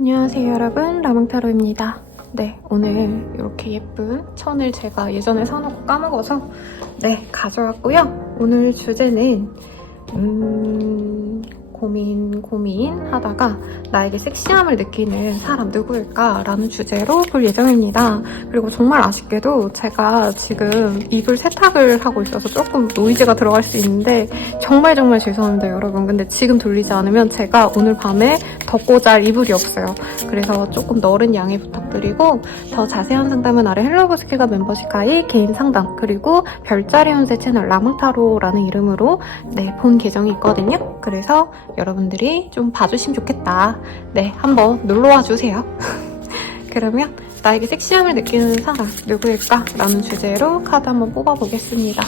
안녕하세요 여러분, 라망타로입니다. 네, 오늘 이렇게 예쁜 천을 제가 예전에 사놓고 까먹어서 가져왔고요. 오늘 주제는 고민하다가 나에게 섹시함을 느끼는 사람 누구일까? 라는 주제로 볼 예정입니다. 그리고 정말 아쉽게도 제가 지금 이불 세탁을 하고 있어서 조금 노이즈가 들어갈 수 있는데 정말 죄송합니다 여러분. 근데 지금 돌리지 않으면 제가 오늘 밤에 덮고 잘 이불이 없어요. 그래서 조금 너른 양해 부탁드리고, 더 자세한 상담은 아래 헬로보스키가 멤버십 가입, 개인 상담, 그리고 별자리 운세 채널 라망타로라는 이름으로 본 계정이 있거든요. 그래서 여러분들이 좀 봐주시면 좋겠다. 한번 놀러와 주세요. 그러면 나에게 섹시함을 느끼는 사람 누구일까? 라는 주제로 카드 한번 뽑아보겠습니다.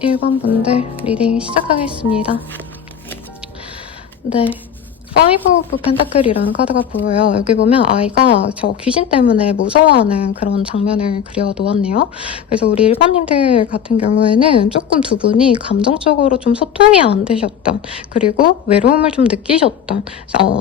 일 번 분들 리딩 시작하겠습니다. 파이브 오브 펜타클이라는 카드가 보여요. 여기 보면 아이가 저 귀신 때문에 무서워하는 그런 장면을 그려놓았네요. 그래서 우리 1번님들 같은 경우에는 조금 두 분이 감정적으로 좀 소통이 안 되셨던, 그리고 외로움을 좀 느끼셨던,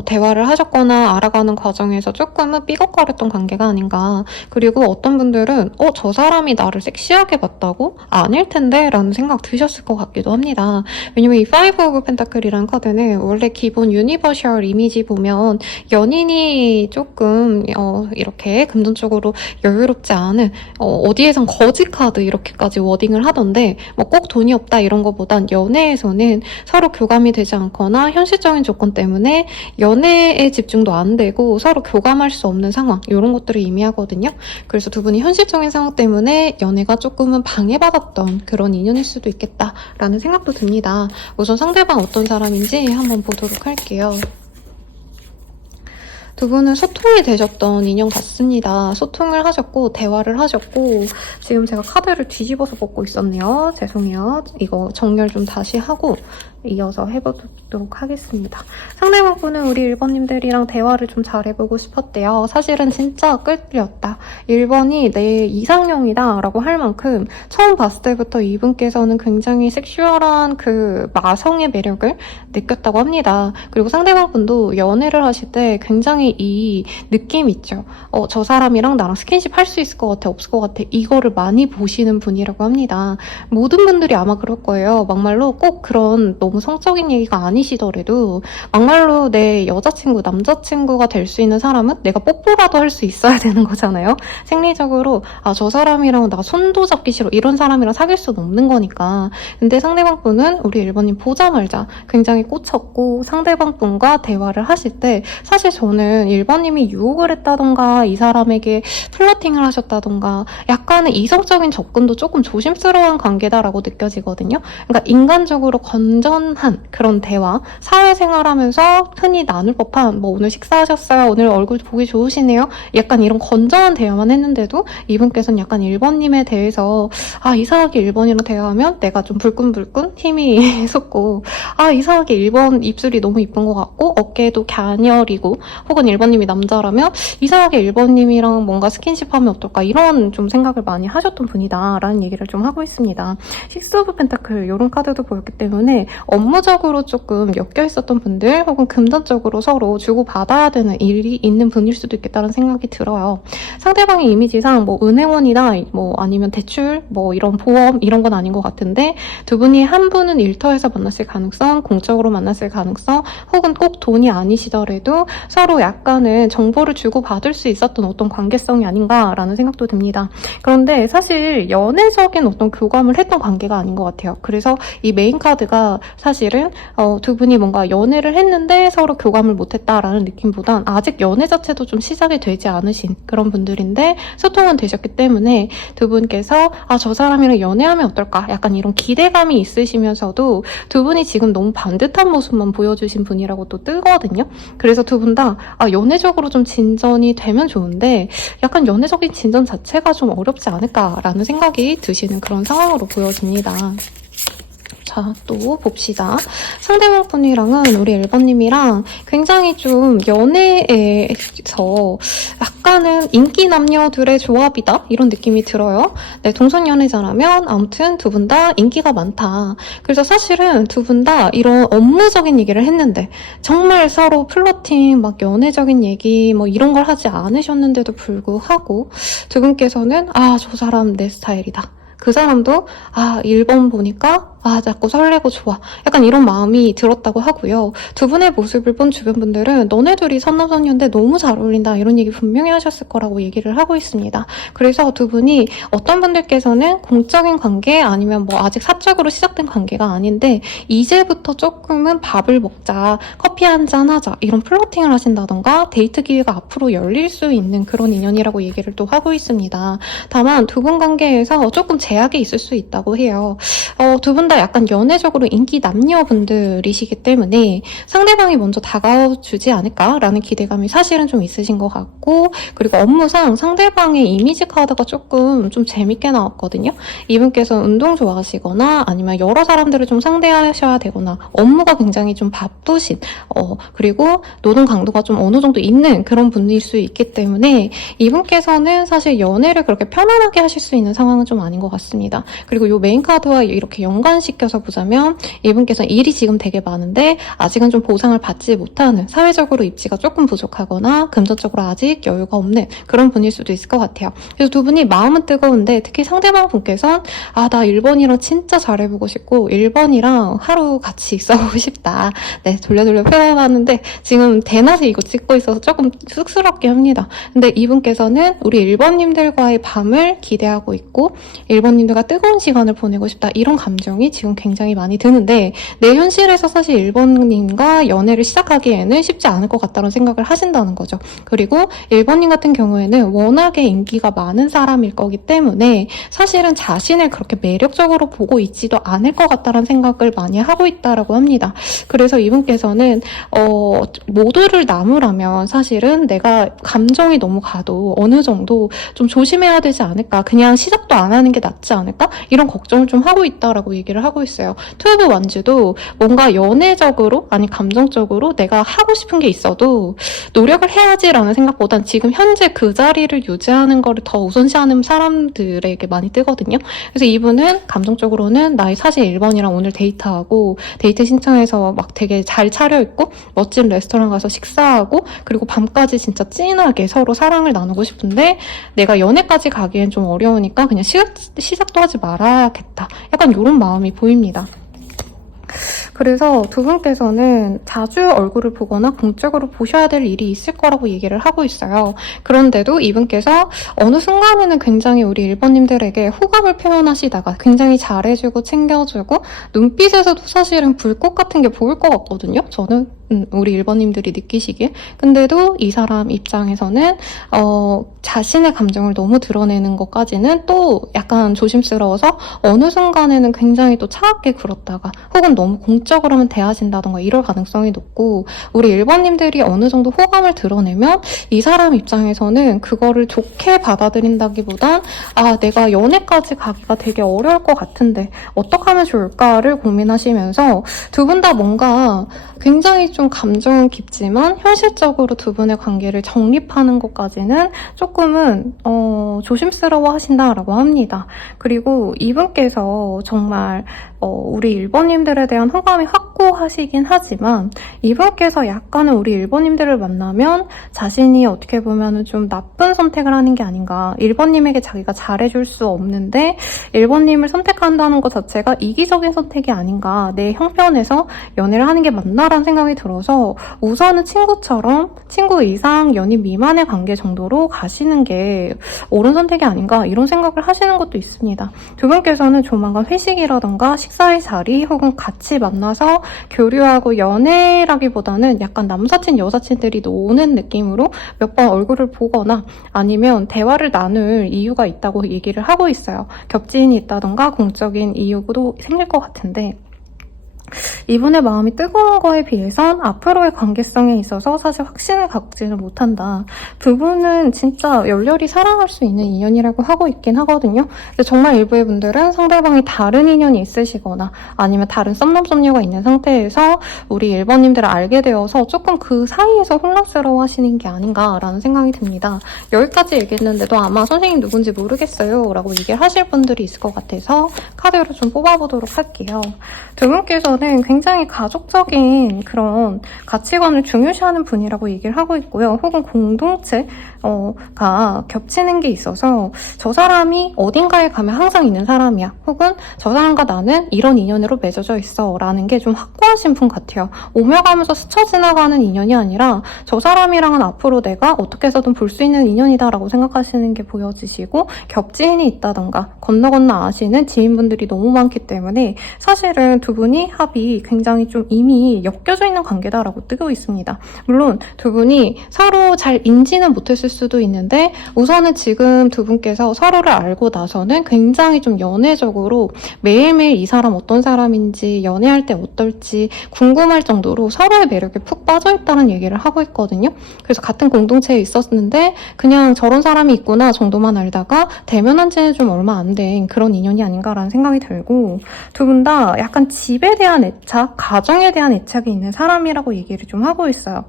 대화를 하셨거나 알아가는 과정에서 조금은 삐걱거렸던 관계가 아닌가. 그리고 어떤 분들은 저 사람이 나를 섹시하게 봤다고? 아닐 텐데 라는 생각 드셨을 것 같기도 합니다. 왜냐면 이 파이브 오브 펜타클이라는 카드는 원래 기본 유니버셜 이미지 보면 연인이 조금 이렇게 금전적으로 여유롭지 않은, 어디에선 거지 카드 이렇게까지 워딩을 하던데, 꼭 돈이 없다 이런 거보단 연애에서는 서로 교감이 되지 않거나 현실적인 조건 때문에 연애에 집중도 안 되고 서로 교감할 수 없는 상황, 이런 것들을 의미하거든요. 그래서 두 분이 현실적인 상황 때문에 연애가 조금은 방해받았던 그런 인연일 수도 있겠다라는 생각도 듭니다. 우선 상대방 어떤 사람인지 한번 보도록 할게요. 두 분은 소통이 되셨던 인연 같습니다. 소통을 하셨고 대화를 하셨고, 지금 제가 카드를 뒤집어서 뽑고 있었네요. 죄송해요. 이거 정렬 좀 다시 하고 이어서 해보도록 하겠습니다. 상대방분은 우리 1번님들이랑 대화를 좀 잘 해보고 싶었대요. 사실은 진짜 끌렸다. 1번이 내 이상형이다 라고 할 만큼 처음 봤을 때부터 이분께서는 굉장히 섹슈얼한 그 마성의 매력을 느꼈다고 합니다. 그리고 상대방분도 연애를 하실 때 굉장히 이 느낌 있죠. 저 사람이랑 나랑 스킨십 할 수 있을 것 같아, 없을 것 같아, 이거를 많이 보시는 분이라고 합니다. 모든 분들이 아마 그럴 거예요. 막말로 꼭 그런 너무 성적인 얘기가 아니시더라도 막말로 내 여자친구, 남자친구가 될 수 있는 사람은 내가 뽀뽀라도 할 수 있어야 되는 거잖아요. 생리적으로 저 사람이랑 나 손도 잡기 싫어, 이런 사람이랑 사귈 수는 없는 거니까. 근데 상대방 분은 우리 1번님 보자마자 굉장히 꽂혔고, 상대방 분과 대화를 하실 때 사실 저는 보면은 1번님이 유혹을 했다던가 이 사람에게 플러팅을 하셨다던가 약간은 이성적인 접근도 조금 조심스러운 관계다라고 느껴지거든요. 그러니까 인간적으로 건전한 그런 대화, 사회생활하면서 흔히 나눌 법한 뭐 오늘 식사하셨어요? 오늘 얼굴 보기 좋으시네요? 약간 이런 건전한 대화만 했는데도 이분께서는 약간 1번님에 대해서 이상하게 1번이랑 대화하면 내가 좀 불끈불끈 힘이 솟고 이상하게 1번 입술이 너무 이쁜 것 같고 어깨도 갸녀리고 혹은 1번님이 남자라면 이상하게 1번님이랑 뭔가 스킨십하면 어떨까 이런 좀 생각을 많이 하셨던 분이다 라는 얘기를 좀 하고 있습니다. 식스 오브 펜타클 이런 카드도 보였기 때문에 업무적으로 조금 엮여 있었던 분들 혹은 금전적으로 서로 주고받아야 되는 일이 있는 분일 수도 있겠다는 생각이 들어요. 상대방의 이미지상 뭐 은행원이나 뭐 아니면 대출 뭐 이런 보험 이런 건 아닌 것 같은데 두 분이 한 분은 일터에서 만났을 가능성, 공적으로 만났을 가능성 혹은 꼭 돈이 아니시더라도 서로 약간은 정보를 주고받을 수 있었던 어떤 관계성이 아닌가라는 생각도 듭니다. 그런데 사실 연애적인 어떤 교감을 했던 관계가 아닌 것 같아요. 그래서 이 메인 카드가 사실은 두 분이 뭔가 연애를 했는데 서로 교감을 못했다라는 느낌보단 아직 연애 자체도 좀 시작이 되지 않으신 그런 분들인데 소통은 되셨기 때문에 두 분께서 저 사람이랑 연애하면 어떨까 약간 이런 기대감이 있으시면서도 두 분이 지금 너무 반듯한 모습만 보여주신 분이라고 또 뜨거든요. 그래서 두 분 다 연애적으로 좀 진전이 되면 좋은데 약간 연애적인 진전 자체가 좀 어렵지 않을까라는 생각이 드시는 그런 상황으로 보여집니다. 자, 또 봅시다. 상대방 분이랑은 우리 1번님이랑 굉장히 좀 연애에서 약간은 인기 남녀들의 조합이다? 이런 느낌이 들어요. 네, 동성 연애자라면 아무튼 두 분 다 인기가 많다. 그래서 사실은 두 분 다 이런 업무적인 얘기를 했는데 정말 서로 플러팅, 막 연애적인 얘기 뭐 이런 걸 하지 않으셨는데도 불구하고 두 분께서는 저 사람 내 스타일이다. 그 사람도 1번 보니까 자꾸 설레고 좋아. 약간 이런 마음이 들었다고 하고요. 두 분의 모습을 본 주변 분들은 너네 둘이 선남선녀인데 너무 잘 어울린다. 이런 얘기 분명히 하셨을 거라고 얘기를 하고 있습니다. 그래서 두 분이 어떤 분들께서는 공적인 관계 아니면 뭐 아직 사적으로 시작된 관계가 아닌데 이제부터 조금은 밥을 먹자, 커피 한잔 하자 이런 플러팅을 하신다던가 데이트 기회가 앞으로 열릴 수 있는 그런 인연이라고 얘기를 또 하고 있습니다. 다만 두 분 관계에서 조금 제약이 있을 수 있다고 해요. 두 분 다 약간 연애적으로 인기 남녀분들이시기 때문에 상대방이 먼저 다가와주지 않을까라는 기대감이 사실은 좀 있으신 것 같고 그리고 업무상 상대방의 이미지 카드가 조금 좀 재밌게 나왔거든요. 이분께서 운동 좋아하시거나 아니면 여러 사람들을 좀 상대하셔야 되거나 업무가 굉장히 좀 바쁘신 그리고 노동 강도가 좀 어느 정도 있는 그런 분일 수 있기 때문에 이분께서는 사실 연애를 그렇게 편안하게 하실 수 있는 상황은 좀 아닌 것 같습니다. 그리고 이 메인 카드와 이렇게 연관시켜서 보자면 이분께서 일이 지금 되게 많은데 아직은 좀 보상을 받지 못하는 사회적으로 입지가 조금 부족하거나 금전적으로 아직 여유가 없는 그런 분일 수도 있을 것 같아요. 그래서 두 분이 마음은 뜨거운데 특히 상대방 분께서 나 1번이랑 진짜 잘해보고 싶고 1번이랑 하루 같이 있어보고 싶다. 네, 돌려 표현하는데 지금 대낮에 이거 찍고 있어서 조금 쑥스럽게 합니다. 근데 이분께서는 우리 1번님들과의 밤을 기대하고 있고 1번님들과 뜨거운 시간을 보내고 싶다. 이런 감정이 지금 굉장히 많이 드는데 내 현실에서 사실 1번님과 연애를 시작하기에는 쉽지 않을 것 같다는 생각을 하신다는 거죠. 그리고 1번님 같은 경우에는 워낙에 인기가 많은 사람일 거기 때문에 사실은 자신을 그렇게 매력적으로 보고 있지도 않을 것 같다는 생각을 많이 하고 있다라고 합니다. 그래서 이분께서는 모두를 나무라면 사실은 내가 감정이 너무 가도 어느 정도 좀 조심해야 되지 않을까, 그냥 시작도 안 하는 게 낫지 않을까 이런 걱정을 좀 하고 있다라고 얘기를 하고 있어요. 투어브 완즈도 뭔가 연애적으로 아니 감정적으로 내가 하고 싶은 게 있어도 노력을 해야지라는 생각보단 지금 현재 그 자리를 유지하는 거를 더 우선시하는 사람들에게 많이 뜨거든요. 그래서 이분은 감정적으로는 나의 사실 1번이랑 오늘 데이트하고 데이트 신청해서 막 되게 잘 차려입고 멋진 레스토랑 가서 식사하고 그리고 밤까지 진짜 찐하게 서로 사랑을 나누고 싶은데 내가 연애까지 가기엔 좀 어려우니까 그냥 시작도 하지 말아야겠다. 약간 이런 마음이 보입니다. 그래서 두 분께서는 자주 얼굴을 보거나 공적으로 보셔야 될 일이 있을 거라고 얘기를 하고 있어요. 그런데도 이분께서 어느 순간에는 굉장히 우리 1번님들에게 호감을 표현하시다가 굉장히 잘해주고 챙겨주고 눈빛에서도 사실은 불꽃 같은 게 보일 것 같거든요. 저는 우리 1번님들이 느끼시기에. 근데도 이 사람 입장에서는 자신의 감정을 너무 드러내는 것까지는 또 약간 조심스러워서 어느 순간에는 굉장히 또 차갑게 굴었다가 혹은 너무 공적으로만 대하신다던가 이럴 가능성이 높고, 우리 1번님들이 어느 정도 호감을 드러내면 이 사람 입장에서는 그거를 좋게 받아들인다기보단 내가 연애까지 가기가 되게 어려울 것 같은데 어떻게 하면 좋을까를 고민하시면서 두 분 다 뭔가 굉장히 좀 감정은 깊지만 현실적으로 두 분의 관계를 정립하는 것까지는 조금은 조심스러워 하신다라고 합니다. 그리고 이분께서 정말 우리 1번님들에 대한 호감이 확고하시긴 하지만 이분께서 약간은 우리 1번님들을 만나면 자신이 어떻게 보면 좀 나쁜 선택을 하는 게 아닌가, 1번님에게 자기가 잘해줄 수 없는데 1번님을 선택한다는 것 자체가 이기적인 선택이 아닌가, 내 형편에서 연애를 하는 게 맞나라는 생각이 들어서 우선은 친구처럼 친구 이상 연인 미만의 관계 정도로 가시는 게 옳은 선택이 아닌가, 이런 생각을 하시는 것도 있습니다. 두 분께서는 조만간 회식이라던가 식사의 자리 혹은 같이 만나서 교류하고, 연애라기보다는 약간 남사친 여사친들이 노는 느낌으로 몇 번 얼굴을 보거나 아니면 대화를 나눌 이유가 있다고 얘기를 하고 있어요. 겹지인이 있다던가 공적인 이유도 생길 것 같은데, 이분의 마음이 뜨거운 거에 비해선 앞으로의 관계성에 있어서 사실 확신을 갖지는 못한다. 두 분은 진짜 열렬히 사랑할 수 있는 인연이라고 하고 있긴 하거든요. 근데 정말 일부의 분들은 상대방이 다른 인연이 있으시거나 아니면 다른 썸남썸녀가 있는 상태에서 우리 1번님들을 알게 되어서 조금 그 사이에서 혼란스러워 하시는 게 아닌가라는 생각이 듭니다. 여기까지 얘기했는데도 아마 선생님 누군지 모르겠어요 라고 얘기를 하실 분들이 있을 것 같아서 카드로 좀 뽑아보도록 할게요. 두 분께서는 굉장히 가족적인 그런 가치관을 중요시하는 분이라고 얘기를 하고 있고요. 혹은 공동체가 겹치는 게 있어서 저 사람이 어딘가에 가면 항상 있는 사람이야, 혹은 저 사람과 나는 이런 인연으로 맺어져 있어 라는 게 좀 확고하신 분 같아요. 오며 가면서 스쳐 지나가는 인연이 아니라 저 사람이랑은 앞으로 내가 어떻게 해서든 볼 수 있는 인연이다 라고 생각하시는 게 보여지시고, 겹지인이 있다던가 건너 아시는 지인분들이 너무 많기 때문에 사실은 두 분이 합이 굉장히 좀 이미 엮여져 있는 관계다라고 뜨고 있습니다. 물론 두 분이 서로 잘 인지는 못했을 수도 있는데 우선은 지금 두 분께서 서로를 알고 나서는 굉장히 좀 연애적으로 매일매일 이 사람 어떤 사람인지, 연애할 때 어떨지 궁금할 정도로 서로의 매력에 푹 빠져있다는 얘기를 하고 있거든요. 그래서 같은 공동체에 있었는데 그냥 저런 사람이 있구나 정도만 알다가 대면한 지는 좀 얼마 안 된 그런 인연이 아닌가라는 생각이 들고, 두 분 다 약간 집에 대한 애착, 가정에 대한 애착이 있는 사람이라고 얘기를 좀 하고 있어요.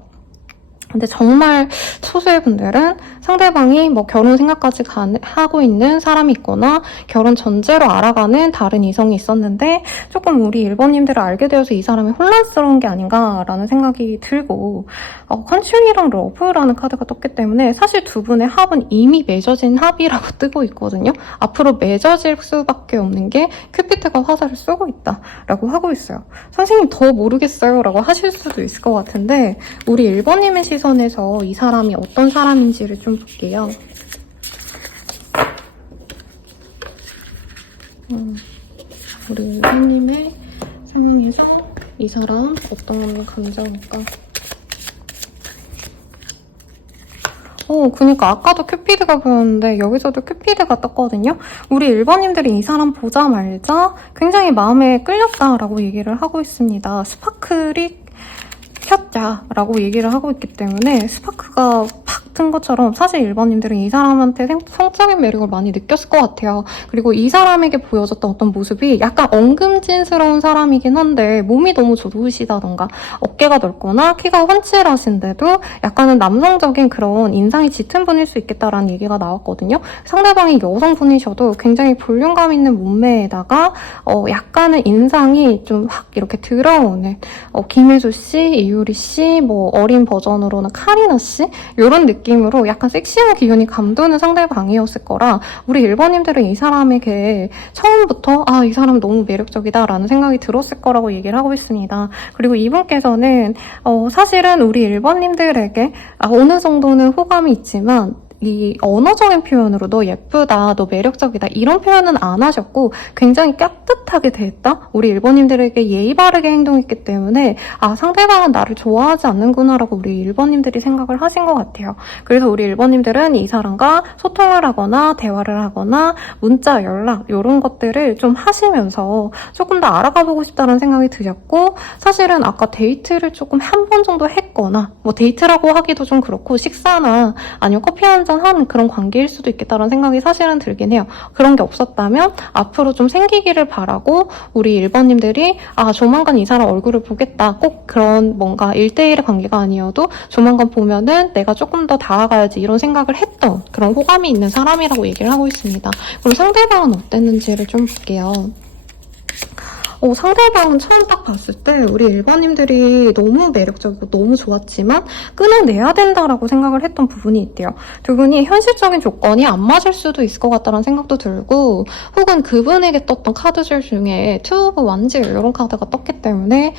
근데 정말 소수의 분들은 상대방이 뭐 결혼 생각까지 하고 있는 사람이 있거나 결혼 전제로 알아가는 다른 이성이 있었는데 조금 우리 1번님들을 알게 되어서 이 사람이 혼란스러운 게 아닌가라는 생각이 들고, 컨츄리랑 러브라는 카드가 떴기 때문에 사실 두 분의 합은 이미 맺어진 합이라고 뜨고 있거든요. 앞으로 맺어질 수밖에 없는 게 큐피드가 화살을 쏘고 있다라고 하고 있어요. 선생님 더 모르겠어요 라고 하실 수도 있을 것 같은데, 우리 1번님의 시선에서 이 사람이 어떤 사람인지를 좀 볼게요. 우리 1번님의 상황에서 이 사람 어떤 감정일까? 그니까 아까도 큐피드가 보였는데 여기서도 큐피드가 떴거든요. 우리 1번님들이 이 사람 보자마자 굉장히 마음에 끌렸다라고 얘기를 하고 있습니다. 스파클이 켰다라고 얘기를 하고 있기 때문에 스파크가 팍 튼 것처럼 사실 1번님들은 이 사람한테 성적인 매력을 많이 느꼈을 것 같아요. 그리고 이 사람에게 보여줬던 어떤 모습이 약간 엉금진스러운 사람이긴 한데 몸이 너무 좋으시다던가 어깨가 넓거나 키가 훤칠하신데도 약간은 남성적인 그런 인상이 짙은 분일 수 있겠다라는 얘기가 나왔거든요. 상대방이 여성분이셔도 굉장히 볼륨감 있는 몸매에다가 약간은 인상이 좀 확 이렇게 들어오는 김혜수 씨, 이유리 씨, 뭐 어린 버전으로는 카리나 씨 이런 느낌으로 약간 섹시한 기운이 감도는 상대방이었을 거라 우리 1번님들은 이 사람에게 처음부터 이 사람 너무 매력적이다라는 생각이 들었을 거라고 얘기를 하고 있습니다. 그리고 이분께서는 사실은 우리 1번님들에게 어느 정도는 호감이 있지만 이 언어적인 표현으로 너 예쁘다, 너 매력적이다 이런 표현은 안 하셨고 굉장히 깍듯하게 대했다? 우리 일본님들에게 예의 바르게 행동했기 때문에 아, 상대방은 나를 좋아하지 않는구나라고 우리 일본님들이 생각을 하신 것 같아요. 그래서 우리 일본님들은 이 사람과 소통을 하거나 대화를 하거나 문자, 연락 이런 것들을 좀 하시면서 조금 더 알아가보고 싶다는 생각이 드셨고 사실은 아까 데이트를 조금 한 번 정도 했거나 뭐 데이트라고 하기도 좀 그렇고 식사나 아니면 커피 한잔 한 그런 관계일 수도 있겠다는 생각이 사실은 들긴 해요. 그런 게 없었다면 앞으로 좀 생기기를 바라고 우리 일본님들이 아 조만간 이 사람 얼굴을 보겠다. 꼭 그런 뭔가 1대1의 관계가 아니어도 조만간 보면은 내가 조금 더 다가가야지 이런 생각을 했던 그런 호감이 있는 사람이라고 얘기를 하고 있습니다. 그럼 상대방은 어땠는지를 좀 볼게요. 상대방은 처음 딱 봤을 때 우리 일반인들이 너무 매력적이고 너무 좋았지만 끊어내야 된다라고 생각을 했던 부분이 있대요. 두 분이 현실적인 조건이 안 맞을 수도 있을 것 같다는 생각도 들고 혹은 그분에게 떴던 카드들 중에 투 오브 완즈 이런 카드가 떴기 때문에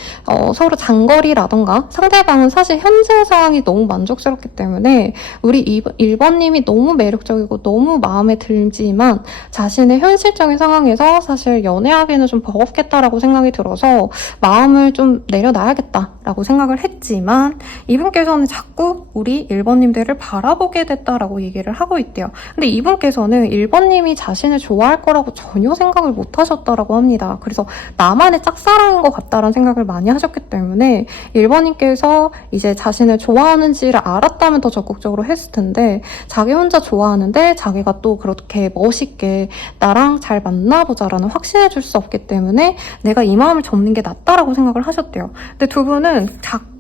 서로 장거리라던가 상대방은 사실 현재 상황이 너무 만족스럽기 때문에 우리 1번님이 너무 매력적이고 너무 마음에 들지만 자신의 현실적인 상황에서 사실 연애하기는 좀 버겁겠다라고 생각이 들어서 마음을 좀 내려놔야겠다라고 생각을 했지만 이분께서는 자꾸 우리 1번님들을 바라보게 됐다라고 얘기를 하고 있대요. 근데 이분께서는 1번님이 자신을 좋아할 거라고 전혀 생각을 못 하셨다라고 합니다. 그래서 나만의 짝사랑인 것 같다라는 생각을 많이 하셨기 때문에 1번님께서 이제 자신을 좋아하는지를 알았다면 더 적극적으로 했을 텐데 자기 혼자 좋아하는데 자기가 또 그렇게 멋있게 나랑 잘 만나보자라는 확신을 줄 수 없기 때문에 내가 이 마음을 접는 게 낫다라고 생각을 하셨대요. 근데 두 분은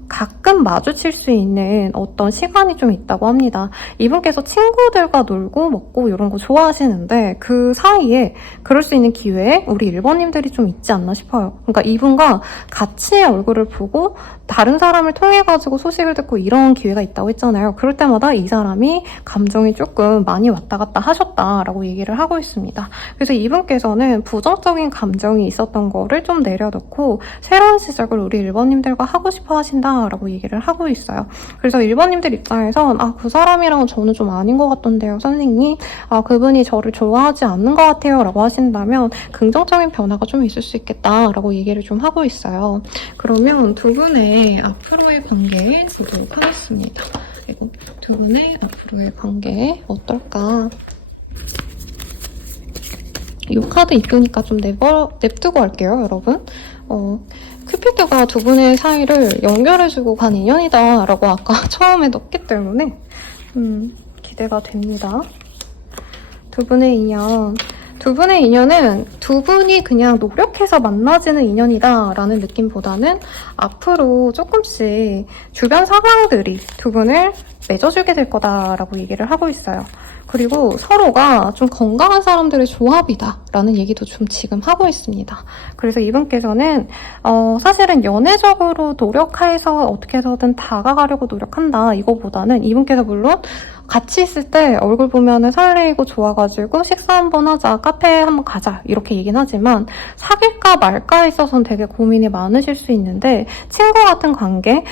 가끔 마주칠 수 있는 어떤 시간이 좀 있다고 합니다. 이분께서 친구들과 놀고 먹고 이런 거 좋아하시는데 그 사이에 그럴 수 있는 기회에 우리 1번님들이 좀 있지 않나 싶어요. 그러니까 이분과 같이 얼굴을 보고 다른 사람을 통해가지고 소식을 듣고 이런 기회가 있다고 했잖아요. 그럴 때마다 이 사람이 감정이 조금 많이 왔다 갔다 하셨다라고 얘기를 하고 있습니다. 그래서 이분께서는 부정적인 감정이 있었던 거를 좀 내려놓고 새로운 시작을 우리 1번님들과 하고 싶어 하신다라고 얘기를 하고 있어요. 그래서 1번님들 입장에선 아, 그 사람이랑은 저는 좀 아닌 것 같던데요, 선생님. 아, 그분이 저를 좋아하지 않는 것 같아요 라고 하신다면 긍정적인 변화가 좀 있을 수 있겠다라고 얘기를 좀 하고 있어요. 그러면 두 분의 앞으로의 관계 보도록 하겠습니다. 그리고 두 분의 앞으로의 관계 어떨까? 이 카드 이쁘니까 좀 냅두고 할게요, 여러분. 큐피드가 두 분의 사이를 연결해주고 간 인연이다 라고 아까 처음에 넣었기 때문에 기대가 됩니다. 두 분의 인연. 두 분의 인연은 두 분이 그냥 노력해서 만나지는 인연이다 라는 느낌보다는 앞으로 조금씩 주변 상황들이 두 분을 맺어주게 될 거다라고 얘기를 하고 있어요. 그리고 서로가 좀 건강한 사람들의 조합이다 라는 얘기도 좀 지금 하고 있습니다. 그래서 이분께서는 사실은 연애적으로 노력해서 어떻게 해서든 다가가려고 노력한다 이거보다는 이분께서 물론 같이 있을 때 얼굴 보면은 설레이고 좋아가지고 식사 한번 하자, 카페 한번 가자 이렇게 얘기는 하지만 사귈까 말까에 있어서는 되게 고민이 많으실 수 있는데 친구 같은 관계,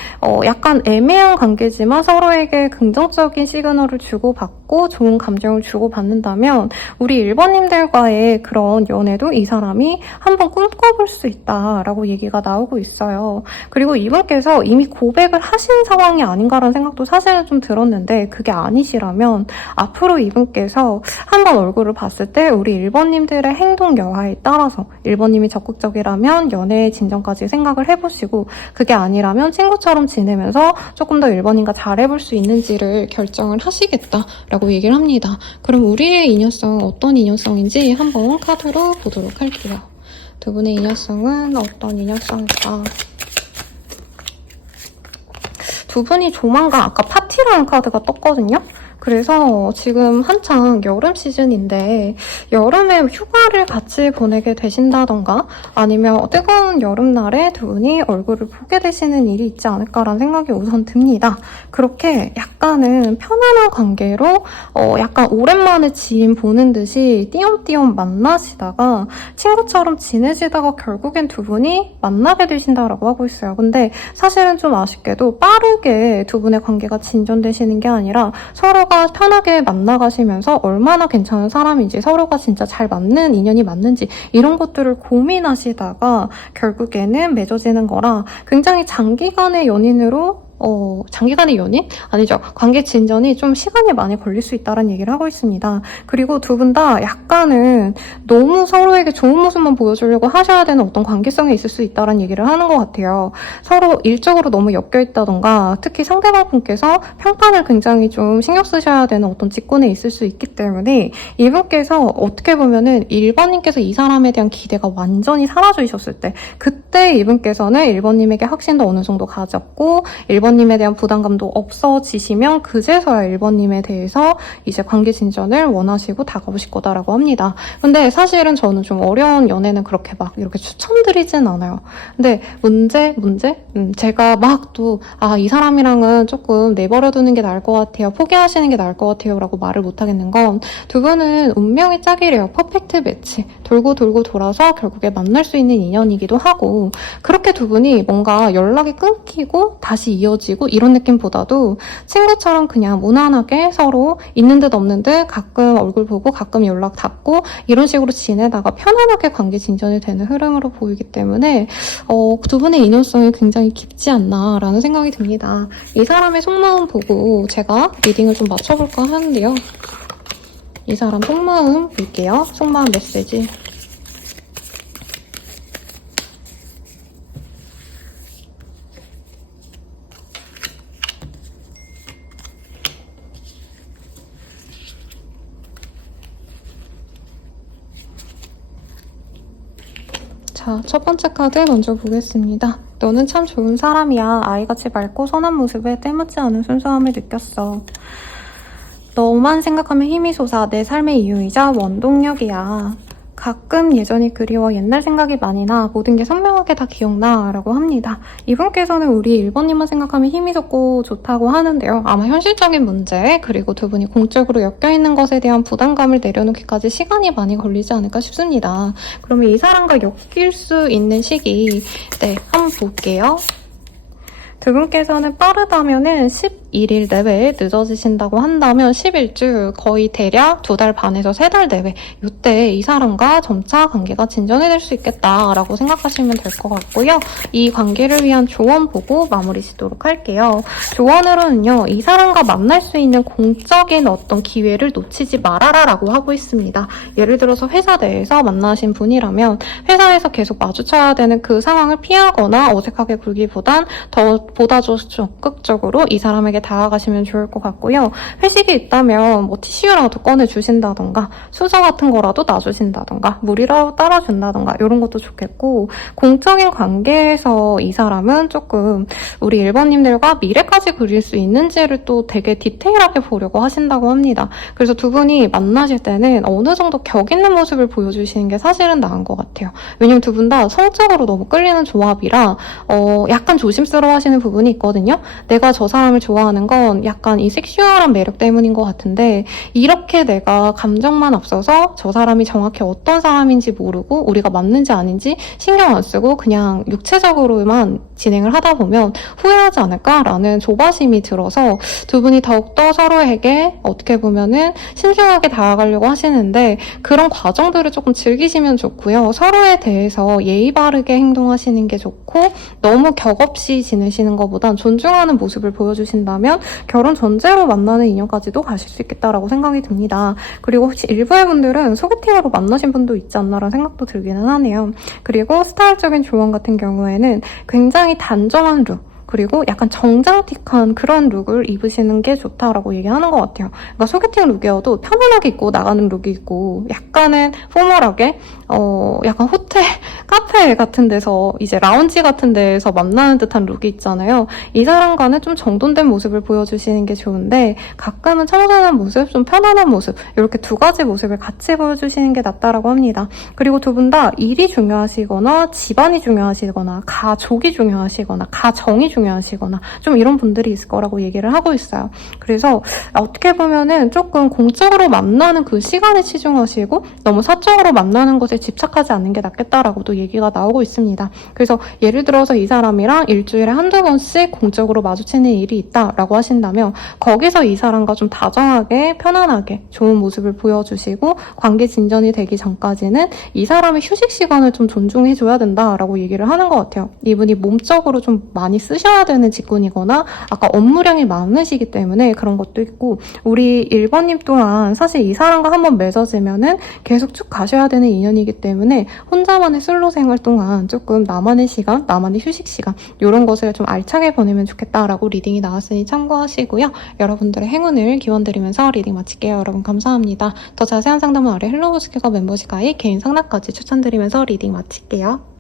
약간 애매한 관계지만 서로에게 긍정적인 시그널을 주고받고 좋은 감정을 주고받는다면 우리 1번님들과의 그런 연애도 이 사람이 한번 꿈꿔볼 수 있다라고 얘기가 나오고 있어요. 그리고 이분께서 이미 고백을 하신 상황이 아닌가라는 생각도 사실은 좀 들었는데 그게 아니시라면 앞으로 이분께서 한번 얼굴을 봤을 때 우리 1번님들의 행동 여하에 따라서 1번님이 적극적이라면 연애의 진전까지 생각을 해보시고 그게 아니라면 친구처럼 지내면서 조금 더 1번님과 잘해볼 수 있는지를 결정을 하시겠다라고 얘기를 합니다. 그럼 우리의 인연성은 어떤 인연성인지 한번 카드로 보도록 할게요. 두 분의 인연성은 어떤 인연성일까? 두 분이 조만간 아까 파티라는 카드가 떴거든요. 그래서 지금 한창 여름 시즌인데 여름에 휴가를 같이 보내게 되신다던가 아니면 뜨거운 여름날에 두 분이 얼굴을 보게 되시는 일이 있지 않을까라는 생각이 우선 듭니다. 그렇게 약간은 편안한 관계로 약간 오랜만에 지인 보는 듯이 띄엄띄엄 만나시다가 친구처럼 지내시다가 결국엔 두 분이 만나게 되신다라고 하고 있어요. 근데 사실은 좀 아쉽게도 빠르게 두 분의 관계가 진전되시는 게 아니라 서로가 서로가 편하게 만나가시면서 얼마나 괜찮은 사람인지, 서로가 진짜 잘 맞는 인연이 맞는지 이런 것들을 고민하시다가 결국에는 맺어지는 거라 굉장히 장기간의 연인으로 장기간의 연인? 아니죠. 관계 진전이 좀 시간이 많이 걸릴 수 있다는 얘기를 하고 있습니다. 그리고 두 분 다 약간은 너무 서로에게 좋은 모습만 보여주려고 하셔야 되는 어떤 관계성이 있을 수 있다는 얘기를 하는 것 같아요. 서로 일적으로 너무 엮여있다던가 특히 상대방 분께서 평판을 굉장히 좀 신경 쓰셔야 되는 어떤 직군에 있을 수 있기 때문에 이분께서 어떻게 보면은 1번님께서 이 사람에 대한 기대가 완전히 사라지셨을 때 그때 이분께서는 1번님에게 확신도 어느 정도 가졌고 1번님에 대한 부담감도 없어지시면 그제서야 1번님에 대해서 이제 관계 진전을 원하시고 다가오실 거다라고 합니다. 근데 사실은 저는 좀 어려운 연애는 그렇게 막 이렇게 추천드리진 않아요. 근데 문제? 제가 막 또 이 사람이랑은 조금 내버려두는 게 나을 것 같아요. 포기하시는 게 나을 것 같아요. 라고 말을 못하겠는 건 두 분은 운명의 짝이래요. 퍼펙트 매치. 돌고 돌고 돌아서 결국에 만날 수 있는 인연이기도 하고 그렇게 두 분이 뭔가 연락이 끊기고 다시 이어지고 이런 느낌보다도 친구처럼 그냥 무난하게 서로 있는 듯 없는 듯 가끔 얼굴 보고 가끔 연락 닿고 이런 식으로 지내다가 편안하게 관계 진전이 되는 흐름으로 보이기 때문에 두 분의 인연성이 굉장히 깊지 않나라는 생각이 듭니다. 이 사람의 속마음 보고 제가 리딩을 좀 맞춰볼까 하는데요. 이 사람 속마음 볼게요. 속마음 메시지. 자, 첫 번째 카드 먼저 보겠습니다. 너는 참 좋은 사람이야. 아이같이 맑고 선한 모습에 때묻지 않은 순수함을 느꼈어. 너만 생각하면 힘이 솟아. 내 삶의 이유이자 원동력이야. 가끔 예전이 그리워 옛날 생각이 많이 나 모든 게 선명하게 다 기억나 라고 합니다. 이분께서는 우리 1번님만 생각하면 힘이 솟고 좋다고 하는데요. 아마 현실적인 문제 그리고 두 분이 공적으로 엮여있는 것에 대한 부담감을 내려놓기까지 시간이 많이 걸리지 않을까 싶습니다. 그러면 이 사람과 엮일 수 있는 시기 한번 볼게요. 두 분께서는 빠르다면은 11일 내외에 늦어지신다고 한다면 11주 거의 대략 2달 반에서 3달 내외 이때 이 사람과 점차 관계가 진전이 될 수 있겠다라고 생각하시면 될 것 같고요. 이 관계를 위한 조언 보고 마무리 짓도록 할게요. 조언으로는요. 이 사람과 만날 수 있는 공적인 어떤 기회를 놓치지 말아라 라고 하고 있습니다. 예를 들어서 회사 내에서 만나신 분이라면 회사에서 계속 마주쳐야 되는 그 상황을 피하거나 어색하게 굴기보단 보다 적극적으로 이 사람에게 다가가시면 좋을 것 같고요. 회식이 있다면 뭐 티슈라도 꺼내주신다던가 수저 같은 거라도 놔주신다던가 물이라도 따라준다던가 이런 것도 좋겠고 공적인 관계에서 이 사람은 조금 우리 1번님들과 미래까지 그릴 수 있는지를 또 되게 디테일하게 보려고 하신다고 합니다. 그래서 두 분이 만나실 때는 어느 정도 격 있는 모습을 보여주시는 게 사실은 나은 것 같아요. 왜냐면 두 분 다 성적으로 너무 끌리는 조합이라 약간 조심스러워 하시는 부분이 있거든요. 내가 저 사람을 좋아하는 건 약간 이 섹슈얼한 매력 때문인 것 같은데 이렇게 내가 감정만 앞서서 저 사람이 정확히 어떤 사람인지 모르고 우리가 맞는지 아닌지 신경 안 쓰고 그냥 육체적으로만 진행을 하다 보면 후회하지 않을까라는 조바심이 들어서 두 분이 더욱더 서로에게 어떻게 보면은 신중하게 다가가려고 하시는데 그런 과정들을 조금 즐기시면 좋고요. 서로에 대해서 예의 바르게 행동하시는 게 좋고 너무 격 없이 지내시는 것보단 존중하는 모습을 보여주신다면 결혼 전제로 만나는 인연까지도 가실 수 있겠다라고 생각이 듭니다. 그리고 혹시 일부의 분들은 소개팅으로 만나신 분도 있지 않나라는 생각도 들기는 하네요. 그리고 스타일적인 조언 같은 경우에는 굉장히 단정한 룩 그리고 약간 정장틱한 그런 룩을 입으시는 게 좋다라고 얘기하는 것 같아요. 그러니까 소개팅 룩이어도 편안하게 입고 나가는 룩이 있고 약간은 포멀하게 약간 호텔, 카페 같은 데서 이제 라운지 같은 데에서 만나는 듯한 룩이 있잖아요. 이 사람과는 좀 정돈된 모습을 보여주시는 게 좋은데 가끔은 청순한 모습, 좀 편안한 모습 이렇게 두 가지 모습을 같이 보여주시는 게 낫다라고 합니다. 그리고 두 분 다 일이 중요하시거나 집안이 중요하시거나 가족이 중요하시거나 가정이 중요하시거나 중요하시거나 좀 이런 분들이 있을 거라고 얘기를 하고 있어요. 그래서 어떻게 보면은 조금 공적으로 만나는 그 시간에 치중하시고 너무 사적으로 만나는 것에 집착하지 않는 게 낫겠다라고도 얘기가 나오고 있습니다. 그래서 예를 들어서 이 사람이랑 일주일에 한두 번씩 공적으로 마주치는 일이 있다라고 하신다면 거기서 이 사람과 좀 다정하게 편안하게 좋은 모습을 보여주시고 관계 진전이 되기 전까지는 이 사람의 휴식 시간을 좀 존중해줘야 된다라고 얘기를 하는 것 같아요. 이분이 몸적으로 좀 많이 쓰셔야 되는 직군이거나 아까 업무량이 많으시기 때문에 그런 것도 있고 우리 1번님 또한 사실 이 사람과 한번 맺어지면은 계속 쭉 가셔야 되는 인연이기 때문에 혼자만의 솔로 생활 동안 조금 나만의 시간, 나만의 휴식 시간 이런 것을 좀 알차게 보내면 좋겠다라고 리딩이 나왔으니 참고하시고요. 여러분들의 행운을 기원드리면서 리딩 마칠게요. 여러분 감사합니다. 더 자세한 상담은 아래 헬로우스케어 멤버십 가입, 개인 상담까지 추천드리면서 리딩 마칠게요.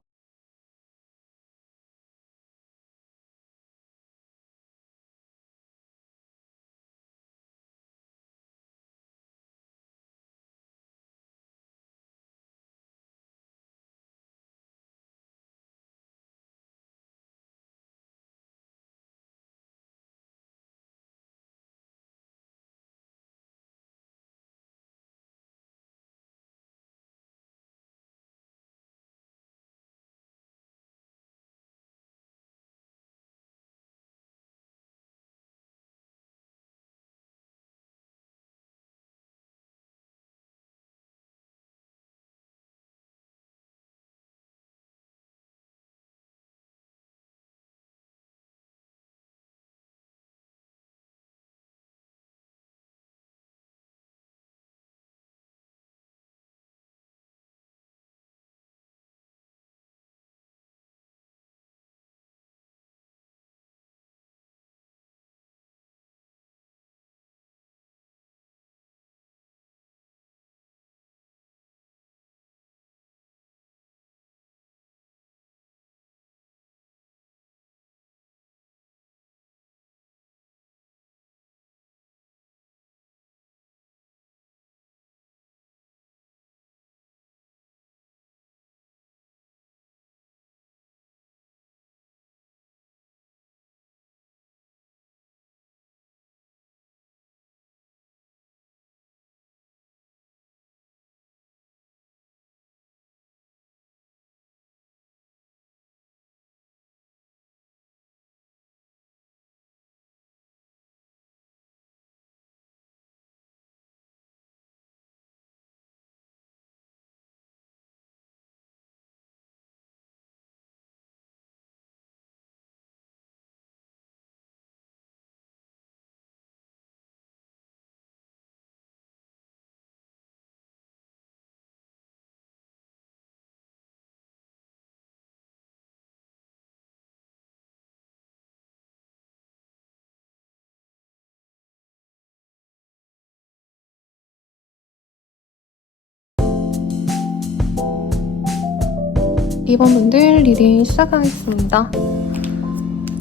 이번 분들 리딩 시작하겠습니다.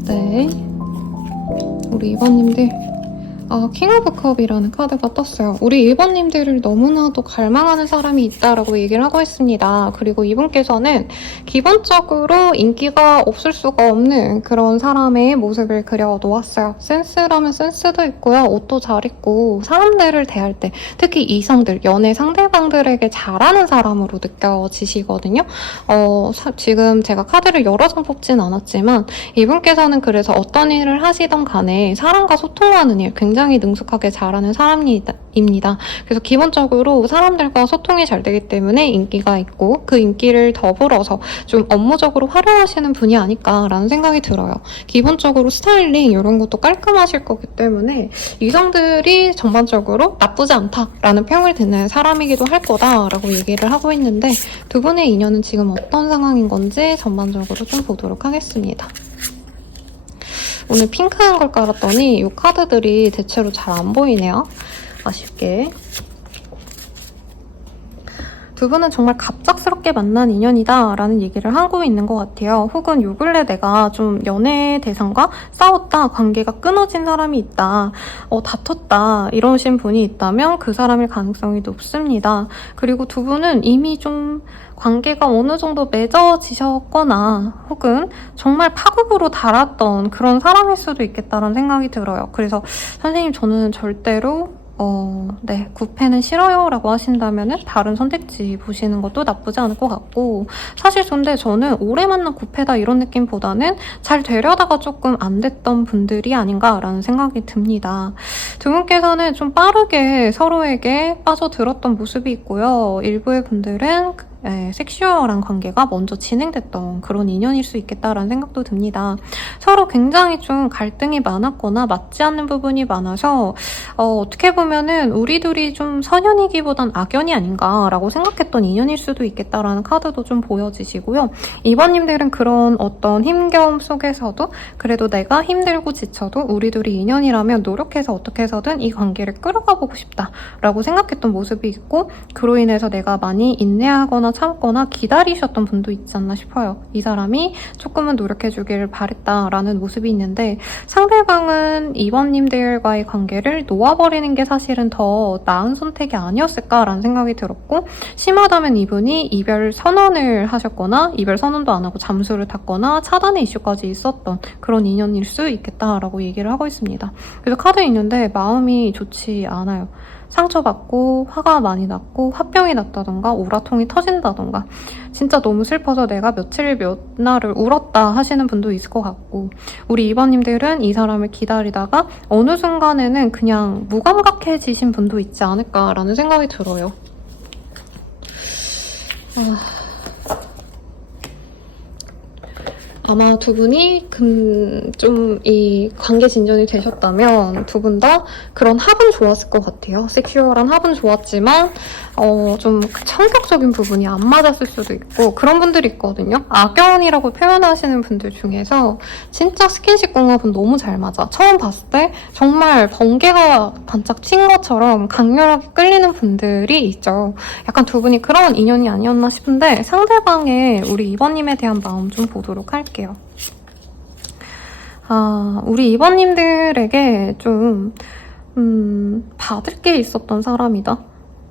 네, 우리 2번님들 킹 오브 컵이라는 카드가 떴어요. 우리 1번님들을 너무나도 갈망하는 사람이 있다라고 얘기를 하고 있습니다. 그리고 이분께서는 기본적으로 인기가 없을 수가 없는 그런 사람의 모습을 그려놓았어요. 센스라면 센스도 있고요. 옷도 잘 입고 사람들을 대할 때 특히 이성들, 연애 상대방들에게 잘하는 사람으로 느껴지시거든요. 지금 제가 카드를 여러 장 뽑진 않았지만 이분께서는 그래서 어떤 일을 하시던 간에 사람과 소통하는 일 굉장히 능숙하게 잘하는 사람입니다. 그래서 기본적으로 사람들과 소통이 잘 되기 때문에 인기가 있고 그 인기를 더불어서 좀 업무적으로 활용하시는 분이 아닐까라는 생각이 들어요. 기본적으로 스타일링 이런 것도 깔끔하실 거기 때문에 이성들이 전반적으로 나쁘지 않다라는 평을 듣는 사람이기도 할 거다라고 얘기를 하고 있는데 두 분의 인연은 지금 어떤 상황인 건지 전반적으로 좀 보도록 하겠습니다. 오늘 핑크한 걸 깔았더니 이 카드들이 대체로 잘 안 보이네요. 아쉽게. 두 두 분은 정말 갑작스럽게 만난 인연이다 라는 얘기를 하고 있는 것 같아요. 혹은 요 근래 내가 좀 연애 대상과 싸웠다, 관계가 끊어진 사람이 있다, 다퉜다 이러신 분이 있다면 그 사람일 가능성이 높습니다. 그리고 두 분은 이미 좀 관계가 어느 정도 맺어지셨거나 혹은 정말 파국으로 달았던 그런 사람일 수도 있겠다라는 생각이 들어요. 그래서 선생님 저는 절대로 네, 구패는 싫어요 라고 하신다면 다른 선택지 보시는 것도 나쁘지 않을 것 같고, 사실 근데 저는 오래 만난 구패다 이런 느낌보다는 잘 되려다가 조금 안 됐던 분들이 아닌가라는 생각이 듭니다. 두 분께서는 좀 빠르게 서로에게 빠져들었던 모습이 있고요. 일부의 분들은 섹슈얼한 관계가 먼저 진행됐던 그런 인연일 수 있겠다라는 생각도 듭니다. 서로 굉장히 좀 갈등이 많았거나 맞지 않는 부분이 많아서 어떻게 보면은 우리 둘이 좀 선연이기보단 악연이 아닌가라고 생각했던 인연일 수도 있겠다라는 카드도 좀 보여지시고요. 2번님들은 그런 어떤 힘겨움 속에서도 그래도 내가 힘들고 지쳐도 우리 둘이 인연이라면 노력해서 어떻게 해서든 이 관계를 끌어가보고 싶다라고 생각했던 모습이 있고, 그로 인해서 내가 많이 인내하거나 참거나 기다리셨던 분도 있지 않나 싶어요. 이 사람이 조금은 노력해주길 바랬다라는 모습이 있는데, 상대방은 2번님들과의 관계를 놓아버리는 게 사실은 더 나은 선택이 아니었을까라는 생각이 들었고, 심하다면 이분이 이별 선언을 하셨거나 이별 선언도 안 하고 잠수를 탔거나 차단의 이슈까지 있었던 그런 인연일 수 있겠다라고 얘기를 하고 있습니다. 그래서 카드에 있는데 마음이 좋지 않아요. 상처받고 화가 많이 났고 화병이 났다던가 오라통이 터진다던가 진짜 너무 슬퍼서 내가 며칠 몇 날을 울었다 하시는 분도 있을 것 같고, 우리 2번님들은 이 사람을 기다리다가 어느 순간에는 그냥 무감각해지신 분도 있지 않을까라는 생각이 들어요. 아마 두 분이 좀 이 관계 진전이 되셨다면 두 분 다 그런 합은 좋았을 것 같아요. 섹슈얼한 합은 좋았지만 좀 성격적인 부분이 안 맞았을 수도 있고, 그런 분들이 있거든요. 악연이라고 표현하시는 분들 중에서 진짜 스킨십 궁합은 너무 잘 맞아. 처음 봤을 때 정말 번개가 반짝 친 것처럼 강렬하게 끌리는 분들이 있죠. 약간 두 분이 그런 인연이 아니었나 싶은데, 상대방의 우리 2번님에 대한 마음 좀 보도록 할게요. 우리 2번님들에게 좀 받을 게 있었던 사람이다.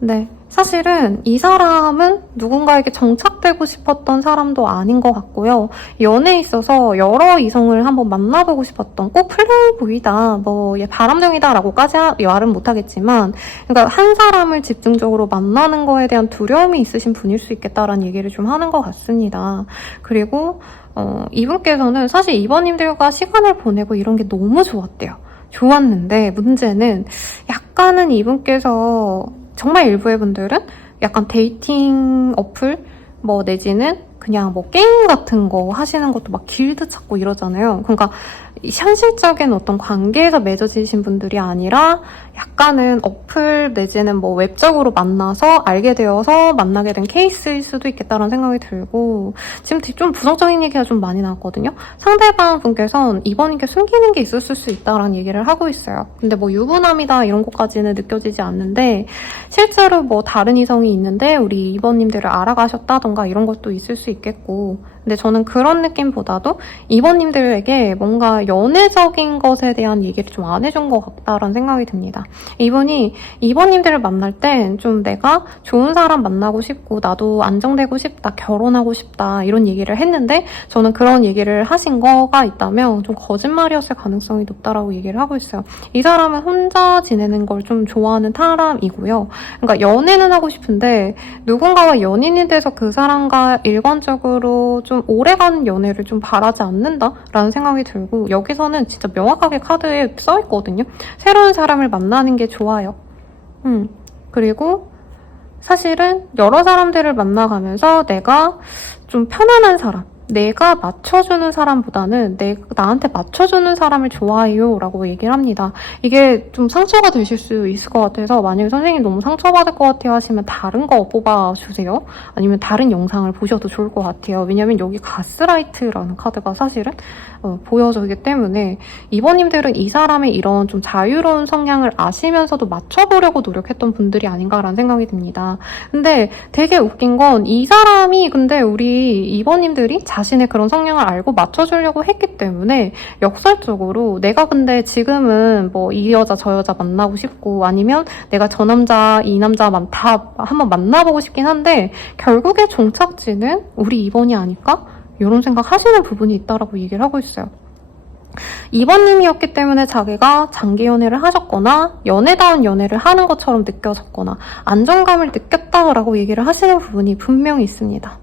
네, 사실은 이 사람은 누군가에게 정착되고 싶었던 사람도 아닌 것 같고요. 연애에 있어서 여러 이성을 한번 만나보고 싶었던, 꼭 플레이보이다, 얘 바람둥이다 라고까지 말은 못하겠지만, 그러니까 한 사람을 집중적으로 만나는 거에 대한 두려움이 있으신 분일 수 있겠다라는 얘기를 좀 하는 것 같습니다. 그리고 이분께서는 사실 2번님들과 시간을 보내고 이런 게 너무 좋았대요. 좋았는데 문제는 약간은 이분께서 정말 일부의 분들은 약간 데이팅 어플 내지는 그냥 게임 같은 거 하시는 것도 막 길드 찾고 이러잖아요. 그러니까 현실적인 어떤 관계에서 맺어지신 분들이 아니라 약간은 어플 내지는 웹적으로 만나서 알게 되어서 만나게 된 케이스일 수도 있겠다는 생각이 들고, 지금 좀 부정적인 얘기가 좀 많이 나왔거든요. 상대방 분께서는 이번님께 숨기는 게 있었을 수 있다라는 얘기를 하고 있어요. 근데 유부남이다 이런 것까지는 느껴지지 않는데, 실제로 다른 이성이 있는데 우리 2번님들을 알아가셨다던가 이런 것도 있을 수 있겠고, 근데 저는 그런 느낌보다도 2번님들에게 뭔가 연애적인 것에 대한 얘기를 좀 안 해준 것 같다라는 생각이 듭니다. 이분이 2번님들을 만날 땐 좀 내가 좋은 사람 만나고 싶고 나도 안정되고 싶다, 결혼하고 싶다 이런 얘기를 했는데, 저는 그런 얘기를 하신 거가 있다면 좀 거짓말이었을 가능성이 높다라고 얘기를 하고 있어요. 이 사람은 혼자 지내는 걸 좀 좋아하는 사람이고요. 그러니까 연애는 하고 싶은데 누군가와 연인이 돼서 그 사람과 일관적으로 좀 오래가는 연애를 좀 바라지 않는다라는 생각이 들고, 여기서는 진짜 명확하게 카드에 써있거든요. 새로운 사람을 만나는 게 좋아요. 그리고 사실은 여러 사람들을 만나가면서 내가 좀 편안한 사람, 내가 맞춰주는 사람보다는 나한테 맞춰주는 사람을 좋아해요 라고 얘기를 합니다. 이게 좀 상처가 되실 수 있을 것 같아서 만약에 선생님 너무 상처받을 것 같아요 하시면 다른 거 뽑아주세요. 아니면 다른 영상을 보셔도 좋을 것 같아요. 왜냐면 여기 가스라이트라는 카드가 사실은 보여져 있기 때문에 이번님들은 이 사람의 이런 좀 자유로운 성향을 아시면서도 맞춰보려고 노력했던 분들이 아닌가라는 생각이 듭니다. 근데 되게 웃긴 건 이 사람이 근데 우리 이번님들이 자신의 그런 성향을 알고 맞춰주려고 했기 때문에 역설적으로 내가 근데 지금은 뭐 이 여자 저 여자 만나고 싶고 아니면 내가 저 남자 이 남자 다 한번 만나보고 싶긴 한데 결국에 종착지는 우리 이번이 아닐까? 이런 생각 하시는 부분이 있다라고 얘기를 하고 있어요. 이번님이었기 때문에 자기가 장기 연애를 하셨거나 연애다운 연애를 하는 것처럼 느껴졌거나 안정감을 느꼈다라고 얘기를 하시는 부분이 분명히 있습니다.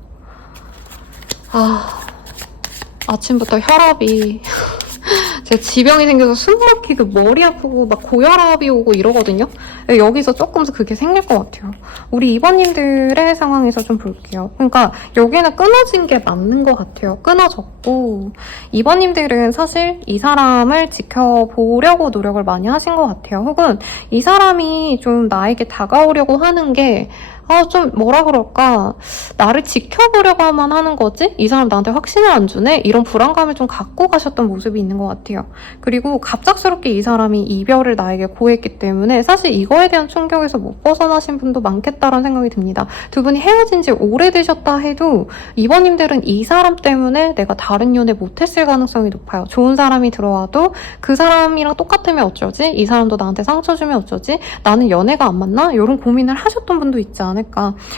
아침부터 혈압이 제가 지병이 생겨서 숨 막히고 머리 아프고 막 고혈압이 오고 이러거든요. 여기서 조금 그게 생길 것 같아요. 우리 이번님들의 상황에서 좀 볼게요. 그러니까 여기는 끊어진 게 맞는 것 같아요. 끊어졌고 이번님들은 사실 이 사람을 지켜보려고 노력을 많이 하신 것 같아요. 혹은 이 사람이 좀 나에게 다가오려고 하는 게 좀 뭐라 그럴까, 나를 지켜보려고만 하는 거지? 이 사람 나한테 확신을 안 주네? 이런 불안감을 좀 갖고 가셨던 모습이 있는 것 같아요. 그리고 갑작스럽게 이 사람이 이별을 나에게 고했기 때문에 사실 이거에 대한 충격에서 못 벗어나신 분도 많겠다라는 생각이 듭니다. 두 분이 헤어진 지 오래되셨다 해도 이번님들은 이 사람 때문에 내가 다른 연애 못했을 가능성이 높아요. 좋은 사람이 들어와도 그 사람이랑 똑같으면 어쩌지? 이 사람도 나한테 상처 주면 어쩌지? 나는 연애가 안 맞나? 이런 고민을 하셨던 분도 있지 않을까.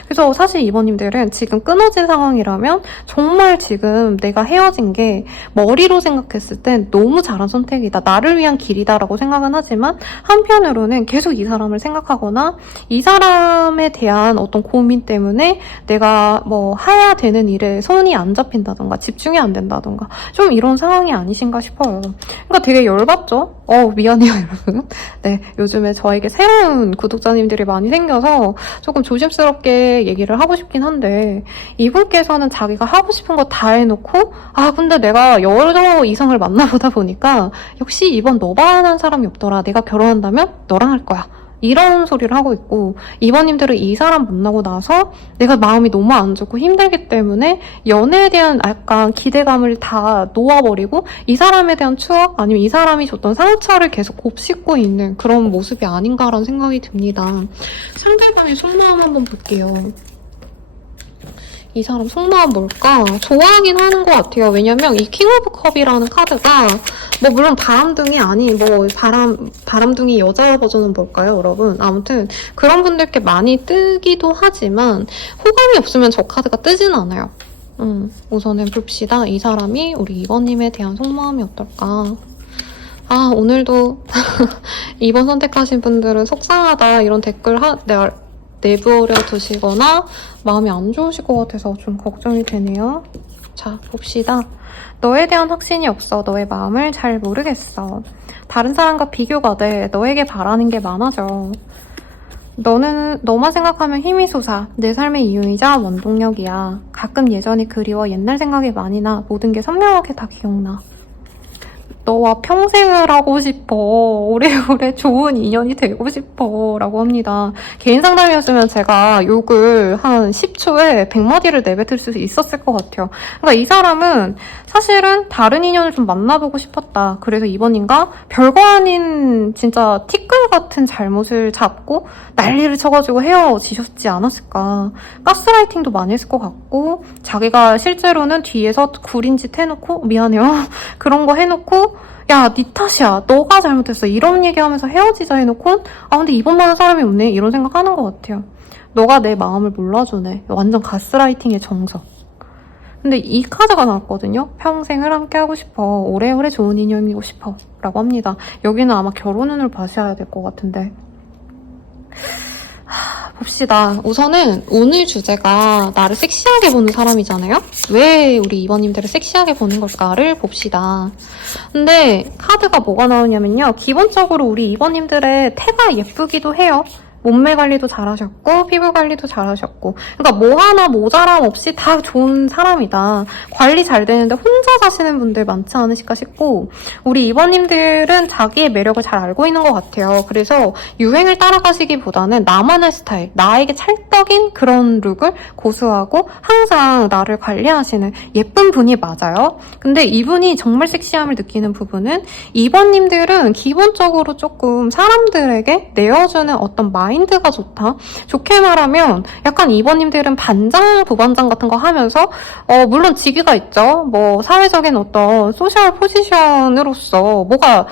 그래서 사실 이번님들은 지금 끊어진 상황이라면 정말 지금 내가 헤어진 게 머리로 생각했을 땐 너무 잘한 선택이다. 나를 위한 길이다라고 생각은 하지만 한편으로는 계속 이 사람을 생각하거나 이 사람에 대한 어떤 고민 때문에 내가 뭐 해야 되는 일에 손이 안 잡힌다던가 집중이 안 된다던가 좀 이런 상황이 아니신가 싶어요. 그러니까 되게 열받죠? 미안해요 여러분. 네, 요즘에 저에게 새로운 구독자님들이 많이 생겨서 조금 조심스럽게 얘기를 하고 싶긴 한데 이분께서는 자기가 하고 싶은 거 다 해놓고 근데 내가 여러 이성을 만나보다 보니까 역시 이번 너만한 사람이 없더라. 내가 결혼한다면 너랑 할 거야. 이런 소리를 하고 있고 이번님들은 이 사람 만나고 나서 내가 마음이 너무 안 좋고 힘들기 때문에 연애에 대한 약간 기대감을 다 놓아버리고 이 사람에 대한 추억 아니면 이 사람이 줬던 상처를 계속 곱씹고 있는 그런 모습이 아닌가라는 생각이 듭니다. 상대방의 속마음 한번 볼게요. 이 사람 속마음 뭘까? 좋아하긴 하는 것 같아요. 왜냐면 이 킹 오브 컵이라는 카드가 뭐 물론 바람둥이 아닌 뭐 바람둥이 여자 버전은 뭘까요, 여러분? 아무튼 그런 분들께 많이 뜨기도 하지만 호감이 없으면 저 카드가 뜨진 않아요. 우선은 봅시다. 이 사람이 우리 이번님에 대한 속마음이 어떨까? 오늘도 2번 선택하신 분들은 속상하다 이런 댓글 내버려 두시거나 마음이 안 좋으실 것 같아서 좀 걱정이 되네요. 자, 봅시다. 너에 대한 확신이 없어. 너의 마음을 잘 모르겠어. 다른 사람과 비교가 돼. 너에게 바라는 게 많아져. 너만 생각하면 힘이 솟아. 내 삶의 이유이자 원동력이야. 가끔 예전이 그리워. 옛날 생각이 많이 나. 모든 게 선명하게 다 기억나. 너와 평생을 하고 싶어. 오래오래 좋은 인연이 되고 싶어. 라고 합니다. 개인 상담이었으면 제가 욕을 한 10초에 100마디를 내뱉을 수 있었을 것 같아요. 그러니까 이 사람은 사실은 다른 인연을 좀 만나보고 싶었다. 그래서 이번인가 별거 아닌 진짜 티끌 같은 잘못을 잡고 난리를 쳐가지고 헤어지셨지 않았을까. 가스라이팅도 많이 했을 것 같고 자기가 실제로는 뒤에서 구린 짓 해놓고 미안해요. 그런 거 해놓고 야, 니 탓이야. 너가 잘못했어. 이런 얘기하면서 헤어지자 해놓고 근데 이번만한 사람이 없네. 이런 생각하는 것 같아요. 너가 내 마음을 몰라주네. 완전 가스라이팅의 정석. 근데 이 카드가 나왔거든요. 평생을 함께하고 싶어. 오래오래 좋은 인연이고 싶어. 라고 합니다. 여기는 아마 결혼운을 봐셔야 될 것 같은데. 봅시다. 우선은 오늘 주제가 나를 섹시하게 보는 사람이잖아요? 왜 우리 이번님들을 섹시하게 보는 걸까를 봅시다. 근데 카드가 뭐가 나오냐면요. 기본적으로 우리 이번님들의 태가 예쁘기도 해요. 몸매 관리도 잘하셨고 피부 관리도 잘하셨고 그러니까 뭐 하나 모자람 없이 다 좋은 사람이다. 관리 잘 되는데 혼자 사시는 분들 많지 않으실까 싶고 우리 이번님들은 자기의 매력을 잘 알고 있는 것 같아요. 그래서 유행을 따라가시기보다는 나만의 스타일, 나에게 찰떡인 그런 룩을 고수하고 항상 나를 관리하시는 예쁜 분이 맞아요. 근데 이분이 정말 섹시함을 느끼는 부분은 이번님들은 기본적으로 조금 사람들에게 내어주는 어떤 마인드가 좋다. 좋게 말하면 약간 이번님들은 반장, 부반장 같은 거 하면서 물론 직위가 있죠. 뭐 사회적인 어떤 소셜 포지션으로서 뭐가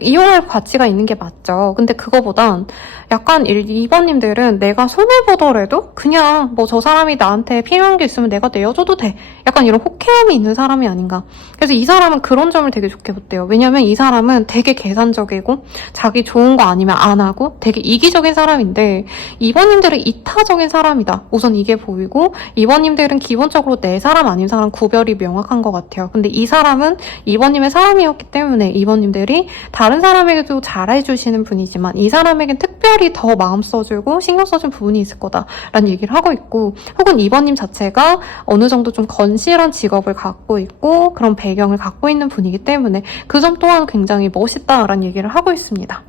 이용할 가치가 있는 게 맞죠. 근데 그거보단 약간 2번님들은 내가 손해보더라도 그냥 뭐 저 사람이 나한테 필요한 게 있으면 내가 내어줘도 돼. 약간 이런 호쾌함이 있는 사람이 아닌가. 그래서 이 사람은 그런 점을 되게 좋게 봤대요. 왜냐면 이 사람은 되게 계산적이고 자기 좋은 거 아니면 안 하고 되게 이기적인 사람인데 2번님들은 이타적인 사람이다. 우선 이게 보이고 2번님들은 기본적으로 내 사람 아닌 사람 구별이 명확한 것 같아요. 근데 이 사람은 2번님의 사람이었기 때문에 2번님들이 다른 사람에게도 잘해주시는 분이지만 이 사람에겐 특별히 더 마음 써주고 신경 써준 부분이 있을 거다라는 얘기를 하고 있고 혹은 2번님 자체가 어느 정도 좀 건실한 직업을 갖고 있고 그런 배경을 갖고 있는 분이기 때문에 그 점 또한 굉장히 멋있다라는 얘기를 하고 있습니다.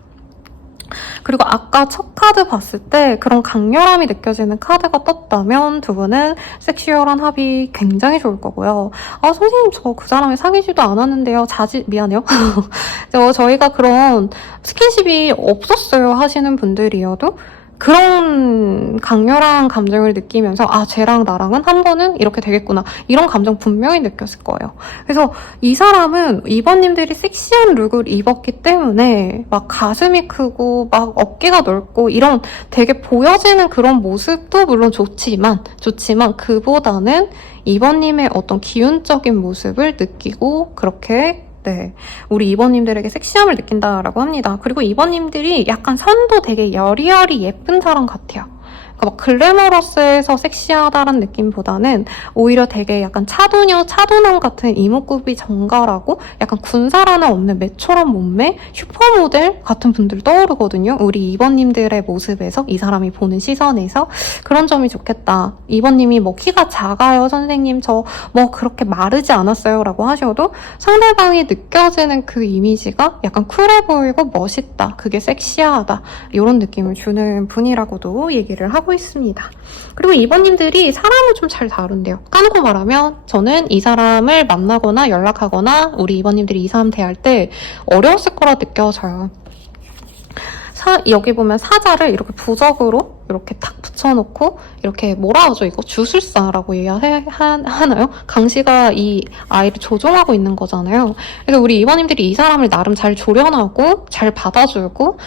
그리고 아까 첫 카드 봤을 때 그런 강렬함이 느껴지는 카드가 떴다면 두 분은 섹슈얼한 합이 굉장히 좋을 거고요. 선생님 저 그 사람을 사귀지도 않았는데요. 미안해요. 저희가 그런 스킨십이 없었어요 하시는 분들이어도 그런 강렬한 감정을 느끼면서 쟤랑 나랑은 한 번은 이렇게 되겠구나. 이런 감정 분명히 느꼈을 거예요. 그래서 이 사람은 이번님들이 섹시한 룩을 입었기 때문에 막 가슴이 크고 막 어깨가 넓고 이런 되게 보여지는 그런 모습도 물론 좋지만 그보다는 이번님의 어떤 기운적인 모습을 느끼고 그렇게 우리 2번님들에게 섹시함을 느낀다라고 합니다. 그리고 2번님들이 약간 선도 되게 여리여리 예쁜 사람 같아요. 그러니까 막 글래머러스해서 섹시하다라는 느낌보다는 오히려 되게 약간 차도남 같은 이목구비 정갈하고 약간 군살 하나 없는 매초한 몸매, 슈퍼모델 같은 분들 떠오르거든요. 우리 2번님들의 모습에서 이 사람이 보는 시선에서 그런 점이 좋겠다. 2번님이 뭐 키가 작아요 선생님 저 뭐 그렇게 마르지 않았어요 라고 하셔도 상대방이 느껴지는 그 이미지가 약간 쿨해 보이고 멋있다. 그게 섹시하다. 이런 느낌을 주는 분이라고도 얘기를 하고 있습니다. 그리고 2번님들이 사람을 좀 잘 다룬대요. 까놓고 말하면 저는 이 사람을 만나거나 연락하거나 우리 2번님들이 이 사람 대할 때 어려웠을 거라 느껴져요. 여기 보면 사자를 이렇게 부적으로 이렇게 탁 붙여놓고 이렇게 뭐라 하죠 이거? 주술사라고 얘기하나요? 강씨가 이 아이를 조종하고 있는 거잖아요. 그래서 우리 이번님들이 이 사람을 나름 잘 조련하고 잘 받아주고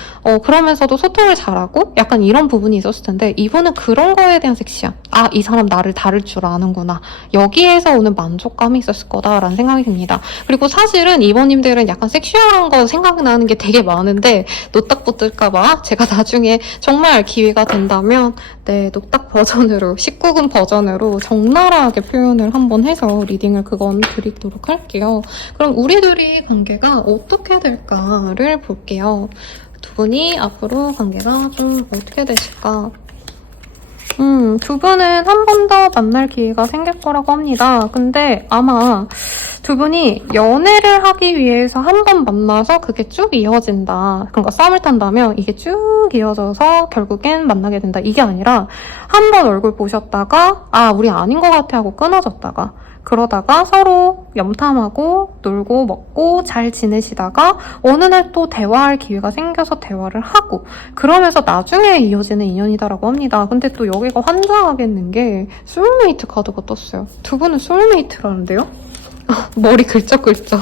그러면서도 소통을 잘하고 약간 이런 부분이 있었을 텐데 이분은 그런 거에 대한 섹시함. 이 사람 나를 다룰 줄 아는구나. 여기에서 오는 만족감이 있었을 거다라는 생각이 듭니다. 그리고 사실은 이번님들은 약간 섹슈얼한 거 생각나는 게 되게 많은데 노딱 붙을까봐 제가 나중에 정말 기회가 된다면 노딱 버전으로 19금 버전으로 적나라하게 표현을 한번 해서 리딩을 그건 드리도록 할게요. 그럼 우리 둘이 관계가 어떻게 될까를 볼게요. 두 분이 앞으로 관계가 좀 어떻게 되실까? 두 분은 한 번 더 만날 기회가 생길 거라고 합니다. 근데 아마 두 분이 연애를 하기 위해서 한 번 만나서 그게 쭉 이어진다. 그러니까 썸을 탄다면 이게 쭉 이어져서 결국엔 만나게 된다. 이게 아니라 한 번 얼굴 보셨다가 우리 아닌 것 같아 하고 끊어졌다가 그러다가 서로 염탐하고 놀고 먹고 잘 지내시다가 어느 날 또 대화할 기회가 생겨서 대화를 하고 그러면서 나중에 이어지는 인연이다라고 합니다. 근데 또 여기가 환장하겠는 게 소울메이트 카드가 떴어요. 두 분은 소울메이트라는데요? 머리 긁적긁적.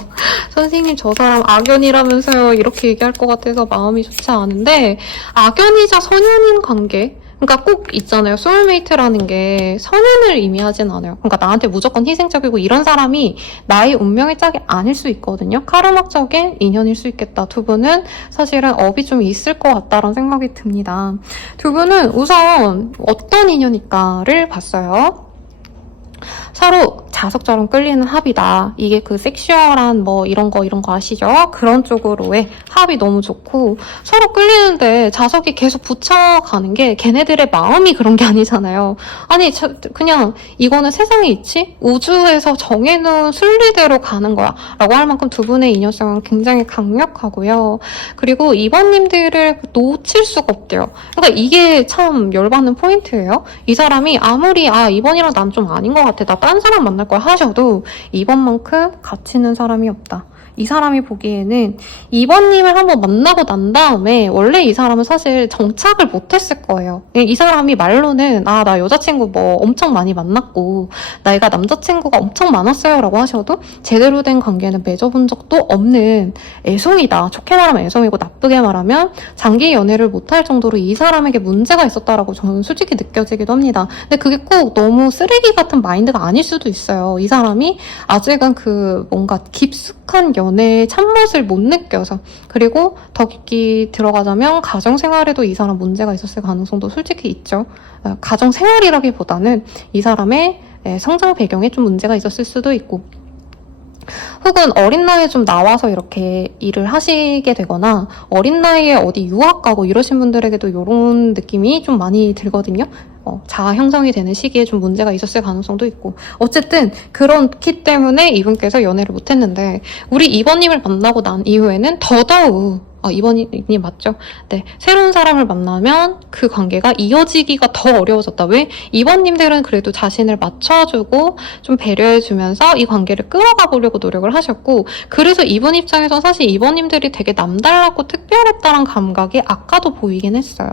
선생님 저 사람 악연이라면서요. 이렇게 얘기할 것 같아서 마음이 좋지 않은데 악연이자 선연인 관계 그러니까 꼭 있잖아요. 소울메이트라는 게 선행을 의미하진 않아요. 그러니까 나한테 무조건 희생적이고 이런 사람이 나의 운명의 짝이 아닐 수 있거든요. 카르마적인 인연일 수 있겠다. 두 분은 사실은 업이 좀 있을 것 같다라는 생각이 듭니다. 두 분은 우선 어떤 인연일까를 봤어요. 서로 자석처럼 끌리는 합이다. 이게 그 섹슈얼한 뭐 이런 거 아시죠? 그런 쪽으로의 합이 너무 좋고 서로 끌리는데 자석이 계속 붙여가는 게 걔네들의 마음이 그런 게 아니잖아요. 아니 그냥 이거는 세상의 이치? 우주에서 정해놓은 순리대로 가는 거야 라고 할 만큼 두 분의 인연성은 굉장히 강력하고요. 그리고 2번님들을 놓칠 수가 없대요. 그러니까 이게 참 열받는 포인트예요. 이 사람이 아무리 2번이랑 난 좀 아닌 것 같아, 나 딴 사람 만날 거야 하셔도 2번만큼 가치 있는 사람이 없다. 이 사람이 보기에는 2번님을 한번 만나고 난 다음에 원래 이 사람은 사실 정착을 못했을 거예요. 이 사람이 말로는 나 여자친구 뭐 엄청 많이 만났고 내가 남자친구가 엄청 많았어요 라고 하셔도 제대로 된 관계는 맺어본 적도 없는 애송이다. 좋게 말하면 애송이고 나쁘게 말하면 장기 연애를 못할 정도로 이 사람에게 문제가 있었다라고 저는 솔직히 느껴지기도 합니다. 근데 그게 꼭 너무 쓰레기 같은 마인드가 아닐 수도 있어요. 이 사람이 아직은 그 뭔가 깊숙한 연애의 참맛을 못 느껴서. 그리고 더 깊게 들어가자면 가정생활에도 이 사람 문제가 있었을 가능성도 솔직히 있죠. 가정생활이라기보다는 이 사람의 성장 배경에 좀 문제가 있었을 수도 있고, 혹은 어린 나이에 좀 나와서 이렇게 일을 하시게 되거나 어린 나이에 어디 유학 가고 이러신 분들에게도 이런 느낌이 좀 많이 들거든요. 자아 형성이 되는 시기에 좀 문제가 있었을 가능성도 있고, 어쨌든 그렇기 때문에 이분께서 연애를 못했는데 우리 2번님을 만나고 난 이후에는 더더욱 2번이 맞죠? 네. 새로운 사람을 만나면 그 관계가 이어지기가 더 어려워졌다. 왜? 2번님들은 그래도 자신을 맞춰주고 좀 배려해주면서 이 관계를 끌어가 보려고 노력을 하셨고, 그래서 이분 입장에선 사실 2번님들이 되게 남달랐고 특별했다는 감각이 아까도 보이긴 했어요.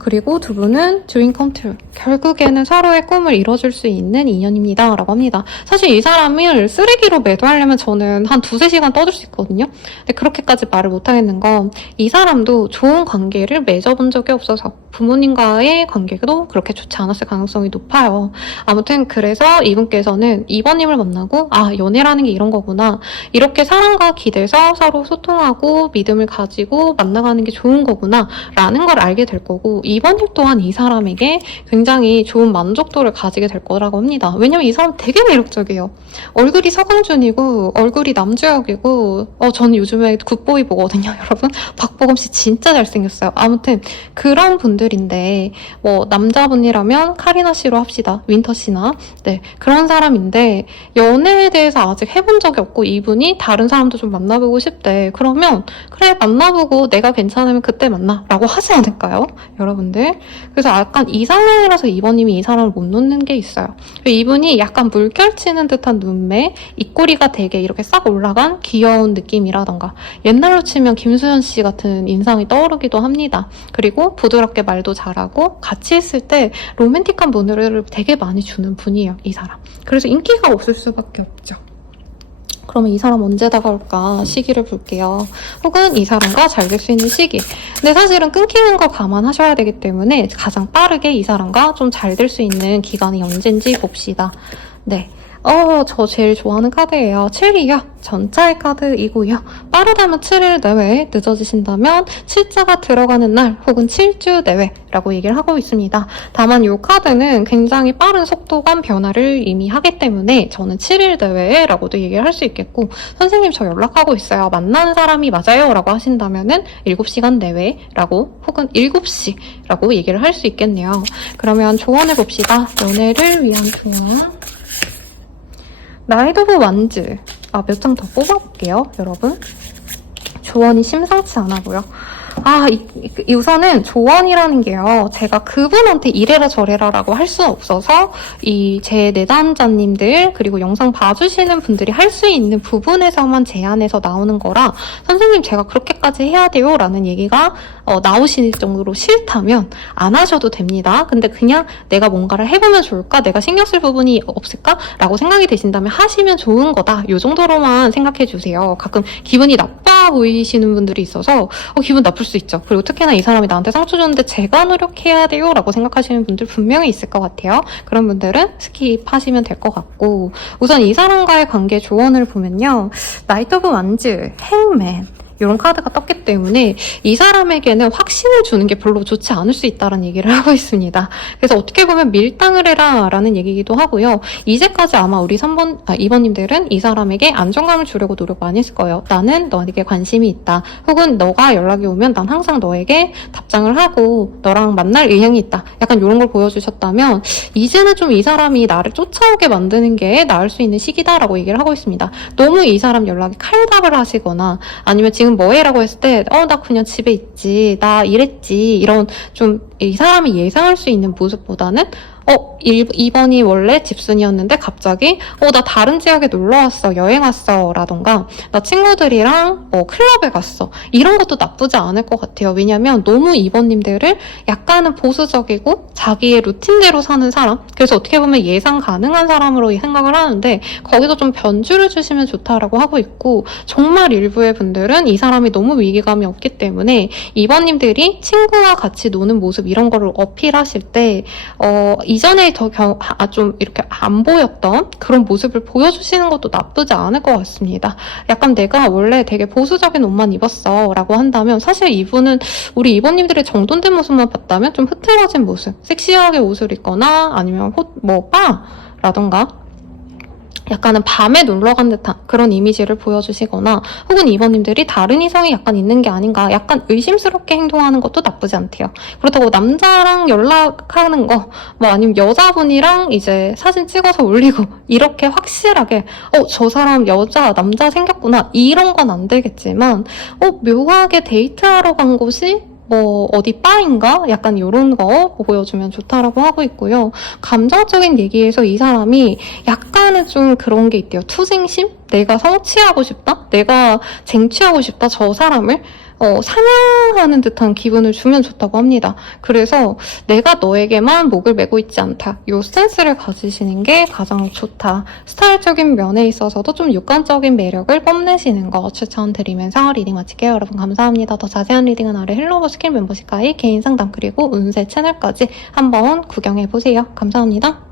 그리고 두 분은 드림 컴투, 결국에는 서로의 꿈을 이뤄줄 수 있는 인연입니다 라고 합니다. 사실 이 사람을 쓰레기로 매도하려면 저는 한 2-3시간 떠들 수 있거든요. 근데 그렇게까지 말을 못하겠는 건 이 사람도 좋은 관계를 맺어본 적이 없어서 부모님과의 관계도 그렇게 좋지 않았을 가능성이 높아요. 아무튼 그래서 이분께서는 2번님을 만나고 연애라는 게 이런 거구나, 이렇게 사랑과 기대서 서로 소통하고 믿음을 가지고 만나가는 게 좋은 거구나 라는 걸 알게 될 거고, 2번님 또한 이 사람에게 굉장히 좋은 만족도를 가지게 될 거라고 합니다. 왜냐면 이 사람 되게 매력적이에요. 얼굴이 서강준이고 얼굴이 남주혁이고 저는 요즘에 굿보이 보거든요. 여러분, 박보검 씨 진짜 잘생겼어요. 아무튼 그런 분들인데, 뭐 남자분이라면 카리나 씨로 합시다. 윈터 씨나. 네, 그런 사람인데 연애에 대해서 아직 해본 적이 없고 이분이 다른 사람도 좀 만나보고 싶대. 그러면 그래, 만나보고 내가 괜찮으면 그때 만나 라고 하지 않을까요? 여러분들. 그래서 약간 이상형이라서 2번님이 이 사람을 못 놓는 게 있어요. 이분이 약간 물결치는 듯한 눈매, 입꼬리가 되게 이렇게 싹 올라간 귀여운 느낌이라던가, 옛날로 치면 김수현 씨 같은 인상이 떠오르기도 합니다. 그리고 부드럽게 말도 잘하고 같이 있을 때 로맨틱한 분위기를 되게 많이 주는 분이에요, 이 사람. 그래서 인기가 없을 수밖에 없죠. 그러면 이 사람 언제 다가올까 시기를 볼게요. 혹은 이 사람과 잘 될 수 있는 시기. 근데 사실은 끊기는 거 감안하셔야 되기 때문에 가장 빠르게 이 사람과 좀 잘 될 수 있는 기간이 언젠지 봅시다. 네. 저 제일 좋아하는 카드예요. 7이요. 전차의 카드이고요. 빠르다면 7일 내외, 늦어지신다면 7자가 들어가는 날 혹은 7주 내외라고 얘기를 하고 있습니다. 다만 이 카드는 굉장히 빠른 속도감 변화를 이미 하기 때문에 저는 7일 내외라고도 얘기를 할 수 있겠고, 선생님 저 연락하고 있어요, 만나는 사람이 맞아요 라고 하신다면은 7시간 내외라고 혹은 7시라고 얘기를 할 수 있겠네요. 그러면 조언을 봅시다. 연애를 위한 조언. 나이트 오브 완즈. 몇 장 더 뽑아볼게요, 여러분. 조언이 심상치 않아고요. 우선은 조언이라는 게요, 제가 그분한테 이래라 저래라 라고 할 수는 없어서 제 내담자님들 그리고 영상 봐주시는 분들이 할 수 있는 부분에서만 제안해서 나오는 거라, 선생님 제가 그렇게까지 해야 돼요 라는 얘기가 나오실 정도로 싫다면 안 하셔도 됩니다. 근데 그냥 내가 뭔가를 해보면 좋을까, 내가 신경 쓸 부분이 없을까 라고 생각이 되신다면 하시면 좋은 거다, 요 정도로만 생각해 주세요. 가끔 기분이 나빠 보이시는 분들이 있어서 기분 나쁠 수 있죠. 그리고 특히나 이 사람이 나한테 상처 줬는데 제가 노력해야 돼요 라고 생각하시는 분들 분명히 있을 것 같아요. 그런 분들은 스킵하시면 될 것 같고, 우선 이 사람과의 관계 조언을 보면요, 나이트 오브 완즈, 행맨, 이런 카드가 떴기 때문에 이 사람에게는 확신을 주는 게 별로 좋지 않을 수 있다는 얘기를 하고 있습니다. 그래서 어떻게 보면 밀당을 해라 라는 얘기이기도 하고요. 이제까지 아마 우리 2번님들은 이 사람에게 안정감을 주려고 노력 많이 했을 거예요. 나는 너에게 관심이 있다. 혹은 너가 연락이 오면 난 항상 너에게 답장을 하고 너랑 만날 의향이 있다. 약간 이런 걸 보여주셨다면 이제는 좀 이 사람이 나를 쫓아오게 만드는 게 나을 수 있는 시기다라고 얘기를 하고 있습니다. 너무 이 사람 연락에 칼답을 하시거나 아니면 지금 뭐해? 라고 했을 때 나 그냥 집에 있지. 나 이랬지. 이런 좀 이 사람이 예상할 수 있는 모습보다는 2번이 원래 집순이었는데 갑자기 나 다른 지역에 놀러 왔어. 여행 왔어. 라던가 나 친구들이랑 클럽에 갔어. 이런 것도 나쁘지 않을 것 같아요. 왜냐면 너무 2번님들을 약간은 보수적이고 자기의 루틴대로 사는 사람, 그래서 어떻게 보면 예상 가능한 사람으로 생각을 하는데 거기서 좀 변주를 주시면 좋다라고 하고 있고, 정말 일부의 분들은 이 사람이 너무 위기감이 없기 때문에 2번님들이 친구와 같이 노는 모습 이런 거를 어필하실 때 이전에 좀 이렇게 안 보였던 그런 모습을 보여주시는 것도 나쁘지 않을 것 같습니다. 약간 내가 원래 되게 보수적인 옷만 입었어 라고 한다면 사실 이분은 우리 2번님들의 정돈된 모습만 봤다면 좀 흐트러진 모습, 섹시하게 옷을 입거나 아니면 바라던가 약간은 밤에 놀러 간 듯한 그런 이미지를 보여주시거나 혹은 2번님들이 다른 이성이 약간 있는 게 아닌가 약간 의심스럽게 행동하는 것도 나쁘지 않대요. 그렇다고 남자랑 연락하는 거 아니면 여자분이랑 이제 사진 찍어서 올리고 이렇게 확실하게 저 사람 남자 생겼구나 이런 건 안 되겠지만 묘하게 데이트하러 간 곳이 어디 바인가? 약간 이런 거 보여주면 좋다라고 하고 있고요. 감정적인 얘기에서 이 사람이 약간은 좀 그런 게 있대요. 투쟁심? 내가 성취하고 싶다? 내가 쟁취하고 싶다? 저 사람을? 사냥하는 듯한 기분을 주면 좋다고 합니다. 그래서 내가 너에게만 목을 메고 있지 않다. 이 센스를 가지시는 게 가장 좋다. 스타일적인 면에 있어서도 좀 육관적인 매력을 뽐내시는 거 추천드리면서 리딩 마칠게요. 여러분 감사합니다. 더 자세한 리딩은 아래 헬로버 스킬 멤버십 가입, 개인 상담 그리고 운세 채널까지 한번 구경해보세요. 감사합니다.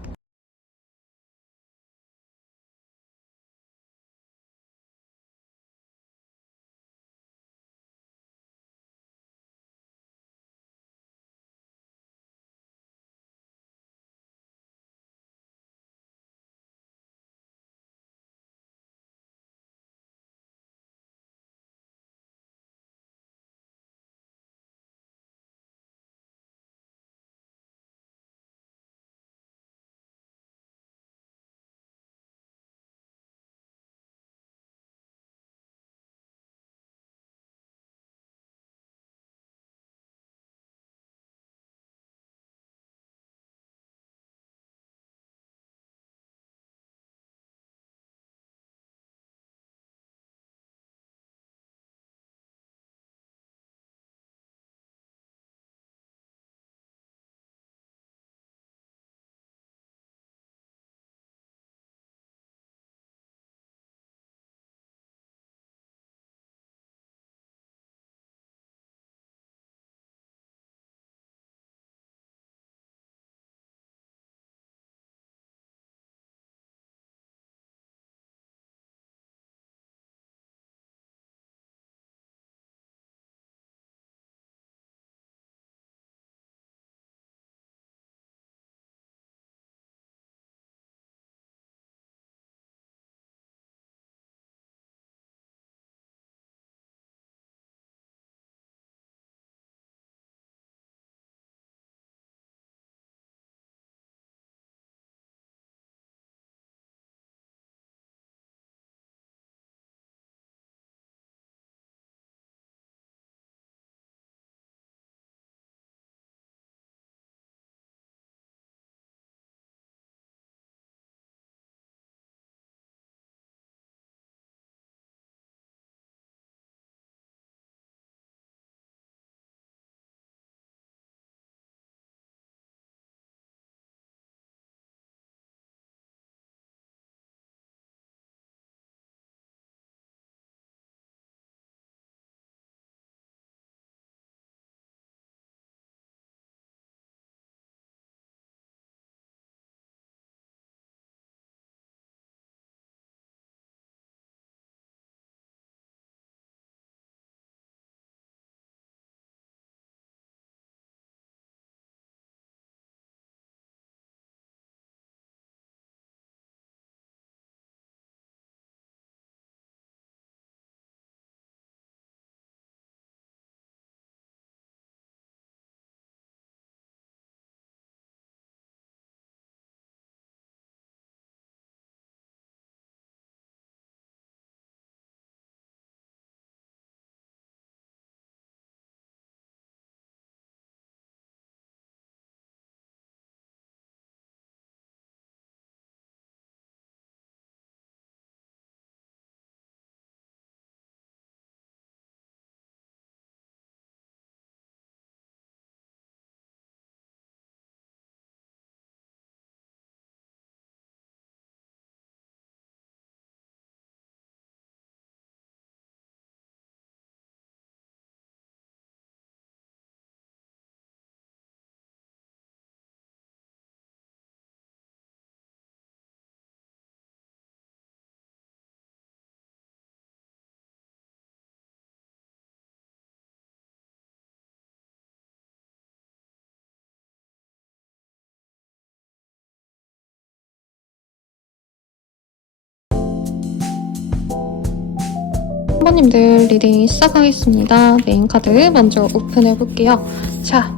3번님들 리딩 시작하겠습니다. 메인 카드 먼저 오픈해볼게요. 자,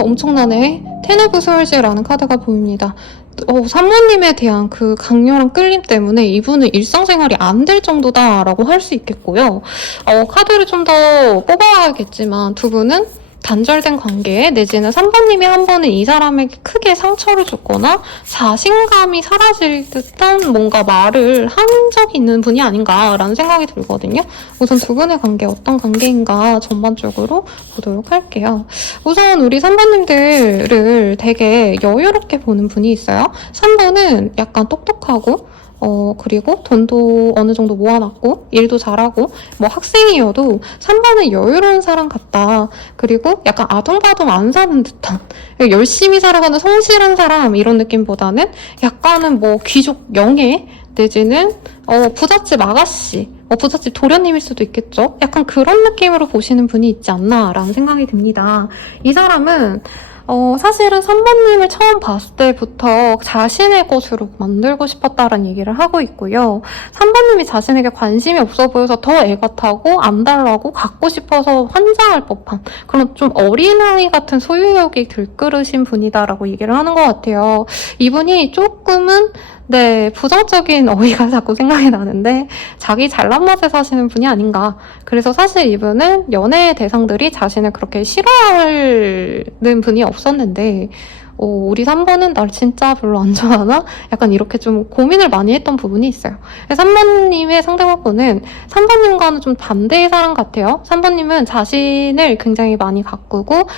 엄청나네. 텐 오브 스월즈라는 카드가 보입니다. 3번님에 대한 그 강렬한 끌림 때문에 이분은 일상생활이 안 될 정도다라고 할 수 있겠고요. 카드를 좀 더 뽑아야겠지만 두 분은 단절된 관계 내지는 3번님이 한 번은 이 사람에게 크게 상처를 줬거나 자신감이 사라질 듯한 뭔가 말을 한 적이 있는 분이 아닌가라는 생각이 들거든요. 우선 두 분의 관계 어떤 관계인가 전반적으로 보도록 할게요. 우선 우리 3번님들을 되게 여유롭게 보는 분이 있어요. 3번은 약간 똑똑하고 그리고 돈도 어느 정도 모아놨고, 일도 잘하고, 뭐 학생이어도 3번은 여유로운 사람 같다. 그리고 약간 아동바동 안 사는 듯한, 열심히 살아가는 성실한 사람, 이런 느낌보다는 약간은 뭐 귀족 영예, 내지는, 부잣집 아가씨, 부잣집 도련님일 수도 있겠죠? 약간 그런 느낌으로 보시는 분이 있지 않나라는 생각이 듭니다. 이 사람은, 사실은 3번님을 처음 봤을 때부터 자신의 것으로 만들고 싶었다라는 얘기를 하고 있고요. 3번님이 자신에게 관심이 없어 보여서 더 애가 타고 안 달라고 갖고 싶어서 환장할 법한 그런 좀 어린아이 같은 소유욕이 들끓으신 분이다라고 얘기를 하는 것 같아요. 이분이 조금은 부정적인 어휘가 자꾸 생각이 나는데 자기 잘난 맛에 사시는 분이 아닌가. 그래서 사실 이분은 연애 대상들이 자신을 그렇게 싫어하는 분이 없었는데 우리 3번은 날 진짜 별로 안 좋아하나? 약간 이렇게 좀 고민을 많이 했던 부분이 있어요. 3번님의 상대방분은 3번님과는 좀 반대의 사람 같아요. 3번님은 자신을 굉장히 많이 가꾸고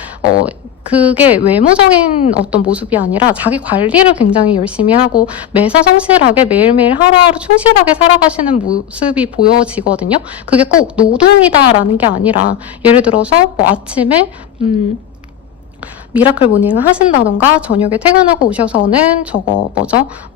그게 외모적인 어떤 모습이 아니라 자기 관리를 굉장히 열심히 하고 매사 성실하게 매일매일 하루하루 충실하게 살아가시는 모습이 보여지거든요. 그게 꼭 노동이다라는 게 아니라 예를 들어서 뭐 아침에 미라클 모닝을 하신다던가 저녁에 퇴근하고 오셔서는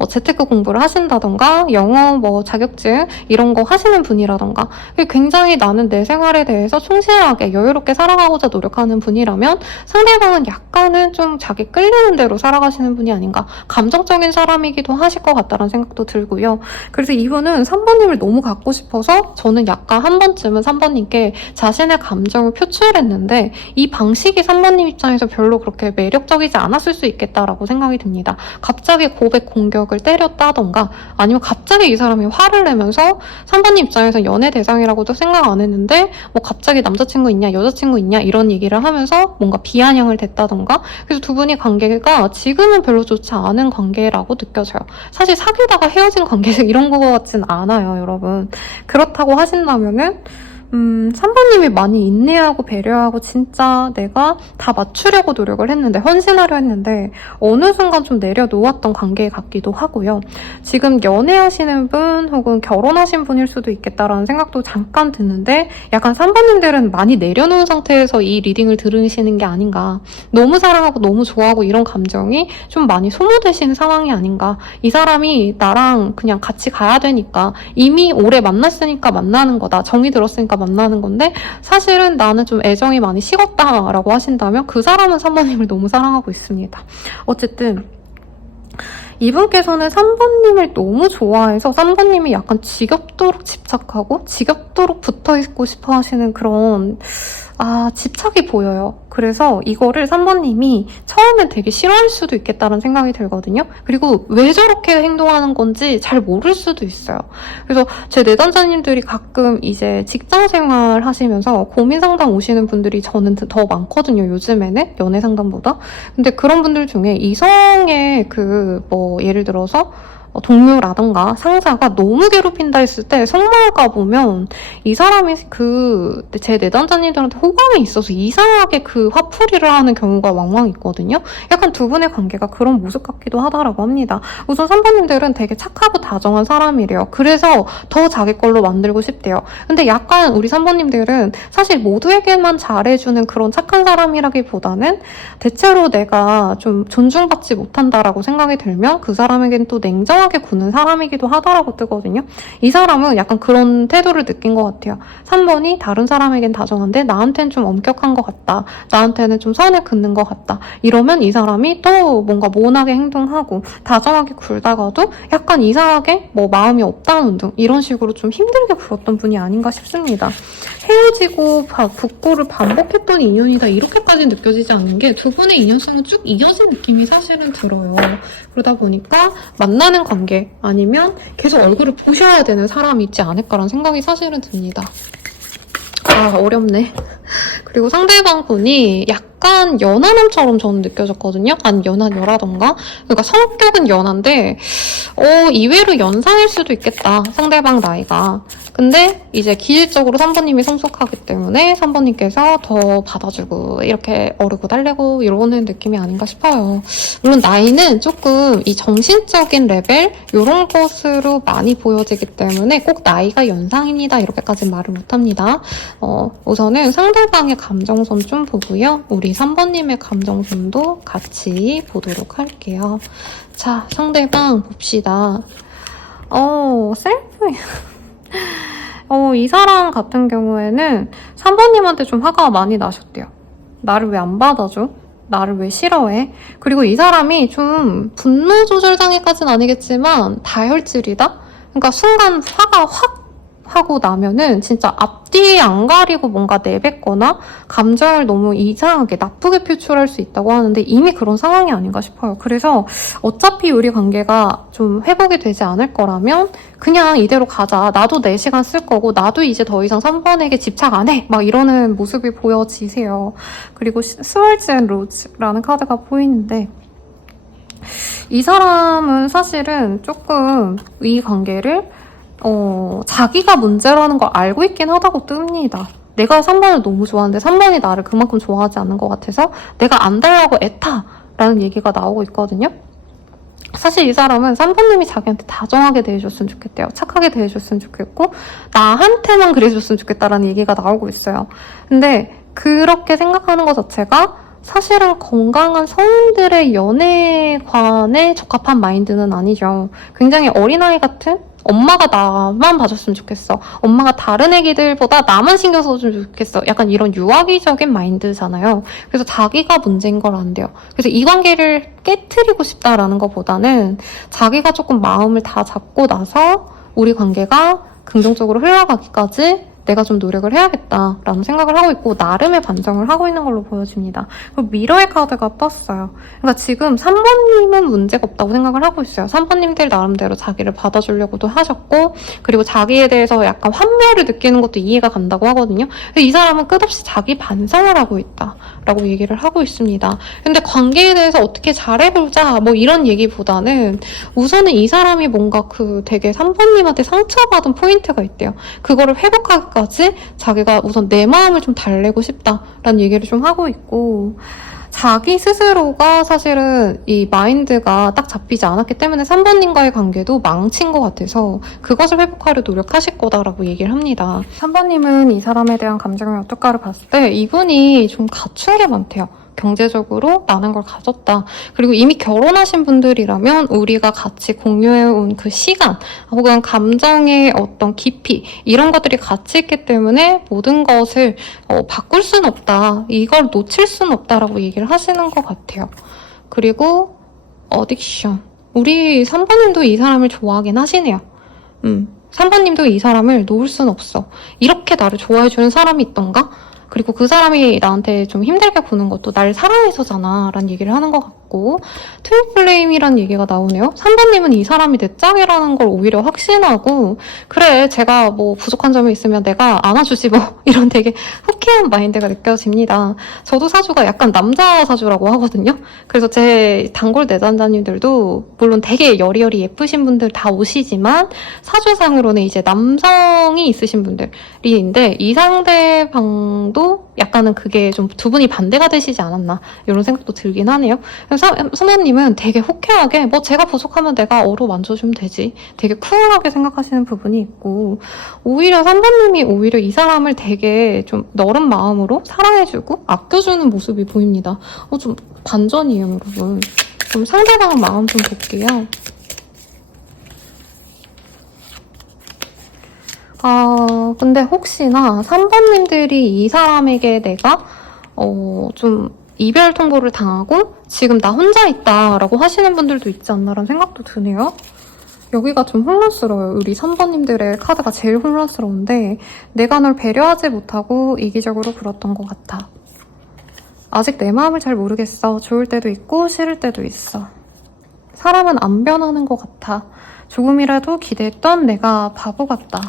재테크 공부를 하신다던가 영어 자격증 이런 거 하시는 분이라던가 굉장히 나는 내 생활에 대해서 충실하게 여유롭게 살아가고자 노력하는 분이라면 상대방은 약간은 좀 자기 끌리는 대로 살아가시는 분이 아닌가. 감정적인 사람이기도 하실 것 같다는 생각도 들고요. 그래서 이분은 3번님을 너무 갖고 싶어서 저는 약간 한 번쯤은 3번님께 자신의 감정을 표출했는데 이 방식이 3번님 입장에서 별로 그렇게 매력적이지 않았을 수 있겠다라고 생각이 듭니다. 갑자기 고백 공격을 때렸다던가 아니면 갑자기 이 사람이 화를 내면서 3번님 입장에서 연애 대상이라고도 생각 안 했는데 뭐 갑자기 남자친구 있냐 여자친구 있냐 이런 얘기를 하면서 뭔가 비아냥을 댔다던가. 그래서 두 분이 관계가 지금은 별로 좋지 않은 관계라고 느껴져요. 사실 사귀다가 헤어진 관계 이런 거 같진 않아요, 여러분. 그렇다고 하신다면은 3번님이 많이 인내하고 배려하고 진짜 내가 다 맞추려고 노력을 했는데 헌신하려 했는데 어느 순간 좀 내려놓았던 관계 같기도 하고요. 지금 연애하시는 분 혹은 결혼하신 분일 수도 있겠다라는 생각도 잠깐 드는데 약간 3번님들은 많이 내려놓은 상태에서 이 리딩을 들으시는 게 아닌가. 너무 사랑하고 너무 좋아하고 이런 감정이 좀 많이 소모되시는 상황이 아닌가. 이 사람이 나랑 그냥 같이 가야 되니까 이미 오래 만났으니까 만나는 거다. 정이 들었으니까 만나는 건데 사실은 나는 좀 애정이 많이 식었다라고 하신다면 그 사람은 3번님을 너무 사랑하고 있습니다. 어쨌든 이분께서는 3번님을 너무 좋아해서 3번님이 약간 지겹도록 집착하고 지겹도록 붙어있고 싶어 하시는 그런 집착이 보여요. 그래서 이거를 3번님이 처음엔 되게 싫어할 수도 있겠다는 생각이 들거든요. 그리고 왜 저렇게 행동하는 건지 잘 모를 수도 있어요. 그래서 제 내담자님들이 가끔 이제 직장 생활 하시면서 고민 상담 오시는 분들이 저는 더 많거든요. 요즘에는 연애 상담보다. 근데 그런 분들 중에 이성의 예를 들어서 동료라던가 상사가 너무 괴롭힌다 했을 때 성마을 가보면 이 사람이 제 내담자님들한테 호감이 있어서 이상하게 그 화풀이를 하는 경우가 왕왕 있거든요. 약간 두 분의 관계가 그런 모습 같기도 하다라고 합니다. 우선 3번님들은 되게 착하고 다정한 사람이래요. 그래서 더 자기 걸로 만들고 싶대요. 근데 약간 우리 3번님들은 사실 모두에게만 잘해주는 그런 착한 사람이라기보다는 대체로 내가 좀 존중받지 못한다라고 생각이 들면 그 사람에겐 또 냉정한 다정하게 구는 사람이기도 하다라고 뜨거든요. 이 사람은 약간 그런 태도를 느낀 것 같아요. 3번이 다른 사람에겐 다정한데 나한테는 좀 엄격한 것 같다. 나한테는 좀 선을 긋는 것 같다. 이러면 이 사람이 또 뭔가 모나게 행동하고 다정하게 굴다가도 약간 이상하게 뭐 마음이 없다는 등 이런 식으로 좀 힘들게 굴었던 분이 아닌가 싶습니다. 헤어지고 붙고를 반복했던 인연이다 이렇게까지 느껴지지 않는 게 두 분의 인연성은 쭉 이어진 느낌이 사실은 들어요. 그러다 보니까 만나는 관계 아니면 계속 얼굴을 보셔야 되는 사람이 있지 않을까라는 생각이 사실은 듭니다. 아, 어렵네. 그리고 상대방 분이 약간 연하남처럼 저는 느껴졌거든요. 아니, 연하여라던가. 그러니까 성격은 연한데 이외로 연상일 수도 있겠다. 상대방 나이가. 근데 이제 기질적으로 3번님이 성숙하기 때문에 3번님께서 더 받아주고 이렇게 어르고 달래고 이러는 느낌이 아닌가 싶어요. 물론 나이는 조금 이 정신적인 레벨 이런 것으로 많이 보여지기 때문에 꼭 나이가 연상입니다. 이렇게까지 말을 못합니다. 우선은 상대방의 감정선 좀 보고요. 우리 3번님의 감정선도 같이 보도록 할게요. 자, 상대방 봅시다. 셀프. 이 사람 같은 경우에는 3번님한테 좀 화가 많이 나셨대요. 나를 왜 안 받아줘? 나를 왜 싫어해? 그리고 이 사람이 좀 분노 조절 장애까지는 아니겠지만 다혈질이다? 그러니까 순간 화가 확 하고 나면은 진짜 앞뒤 안 가리고 뭔가 내뱉거나 감정을 너무 이상하게 나쁘게 표출할 수 있다고 하는데 이미 그런 상황이 아닌가 싶어요. 그래서 어차피 우리 관계가 좀 회복이 되지 않을 거라면 그냥 이대로 가자. 나도 내 시간 쓸 거고 나도 이제 더 이상 3번에게 집착 안 해. 막 이러는 모습이 보여지세요. 그리고 스월즈 앤 로즈라는 카드가 보이는데 이 사람은 사실은 조금 이 관계를 자기가 문제라는 걸 알고 있긴 하다고 뜹니다. 내가 3번을 너무 좋아하는데 3번이 나를 그만큼 좋아하지 않는 것 같아서 내가 안 달라고 애타라는 얘기가 나오고 있거든요. 사실 이 사람은 3번님이 자기한테 다정하게 대해줬으면 좋겠대요. 착하게 대해줬으면 좋겠고 나한테만 그래줬으면 좋겠다라는 얘기가 나오고 있어요. 근데 그렇게 생각하는 것 자체가 사실은 건강한 성인들의 연애관에 적합한 마인드는 아니죠. 굉장히 어린아이 같은 엄마가 나만 봐줬으면 좋겠어. 엄마가 다른 애기들보다 나만 신경 써주면 좋겠어. 약간 이런 유아기적인 마인드잖아요. 그래서 자기가 문제인 걸 안 돼요. 그래서 이 관계를 깨트리고 싶다라는 것보다는 자기가 조금 마음을 다 잡고 나서 우리 관계가 긍정적으로 흘러가기까지 내가 좀 노력을 해야겠다라는 생각을 하고 있고 나름의 반성을 하고 있는 걸로 보여집니다. 그리고 미러의 카드가 떴어요. 그러니까 지금 3번님은 문제가 없다고 생각을 하고 있어요. 3번님들 나름대로 자기를 받아주려고도 하셨고 그리고 자기에 대해서 약간 환멸을 느끼는 것도 이해가 간다고 하거든요. 근데 이 사람은 끝없이 자기 반성을 하고 있다라고 얘기를 하고 있습니다. 근데 관계에 대해서 어떻게 잘해보자 뭐 이런 얘기보다는 우선은 이 사람이 뭔가 그 되게 3번님한테 상처받은 포인트가 있대요. 그거를 회복하기까지 자기가 우선 내 마음을 좀 달래고 싶다라는 얘기를 좀 하고 있고 자기 스스로가 사실은 이 마인드가 딱 잡히지 않았기 때문에 3번님과의 관계도 망친 것 같아서 그것을 회복하려 노력하실 거다라고 얘기를 합니다. 3번님은 이 사람에 대한 감정이 어떨까를 봤을 때 이분이 좀 갖춘 게 많대요. 경제적으로 많은 걸 가졌다. 그리고 이미 결혼하신 분들이라면 우리가 같이 공유해온 그 시간 혹은 감정의 어떤 깊이 이런 것들이 같이 있기 때문에 모든 것을 바꿀 순 없다. 이걸 놓칠 순 없다라고 얘기를 하시는 것 같아요. 그리고 어딕션. 우리 3번님도 이 사람을 좋아하긴 하시네요. 3번님도 이 사람을 놓을 순 없어. 이렇게 나를 좋아해주는 사람이 있던가? 그리고 그 사람이 나한테 좀 힘들게 구는 것도 날 사랑해서잖아 라는 얘기를 하는 것 같고 트윈 플레임이라는 얘기가 나오네요. 3번님은 이 사람이 내 짝이라는 걸 오히려 확신하고 그래 제가 뭐 부족한 점이 있으면 내가 안아주지 뭐 이런 되게 후쾌한 마인드가 느껴집니다. 저도 사주가 약간 남자 사주라고 하거든요. 그래서 제 단골 내담자님들도 물론 되게 여리여리 예쁘신 분들 다 오시지만 사주상으로는 이제 남성이 있으신 분들인데 이 상대방도 약간은 그게 좀 두 분이 반대가 되시지 않았나 이런 생각도 들긴 하네요. 선배님은 되게 호쾌하게 뭐 제가 부족하면 내가 만져주면 되지 되게 쿨하게 생각하시는 부분이 있고 오히려 3번님이 오히려 이 사람을 되게 좀 너른 마음으로 사랑해주고 아껴주는 모습이 보입니다. 좀 반전이에요 여러분. 좀 상대방 마음 좀 볼게요. 근데 혹시나 3번님들이 이 사람에게 내가 좀 이별 통보를 당하고 지금 나 혼자 있다라고 하시는 분들도 있지 않나라는 생각도 드네요. 여기가 좀 혼란스러워요. 우리 3번님들의 카드가 제일 혼란스러운데 내가 널 배려하지 못하고 이기적으로 굴었던 것 같아. 아직 내 마음을 잘 모르겠어. 좋을 때도 있고 싫을 때도 있어. 사람은 안 변하는 것 같아. 조금이라도 기대했던 내가 바보 같다.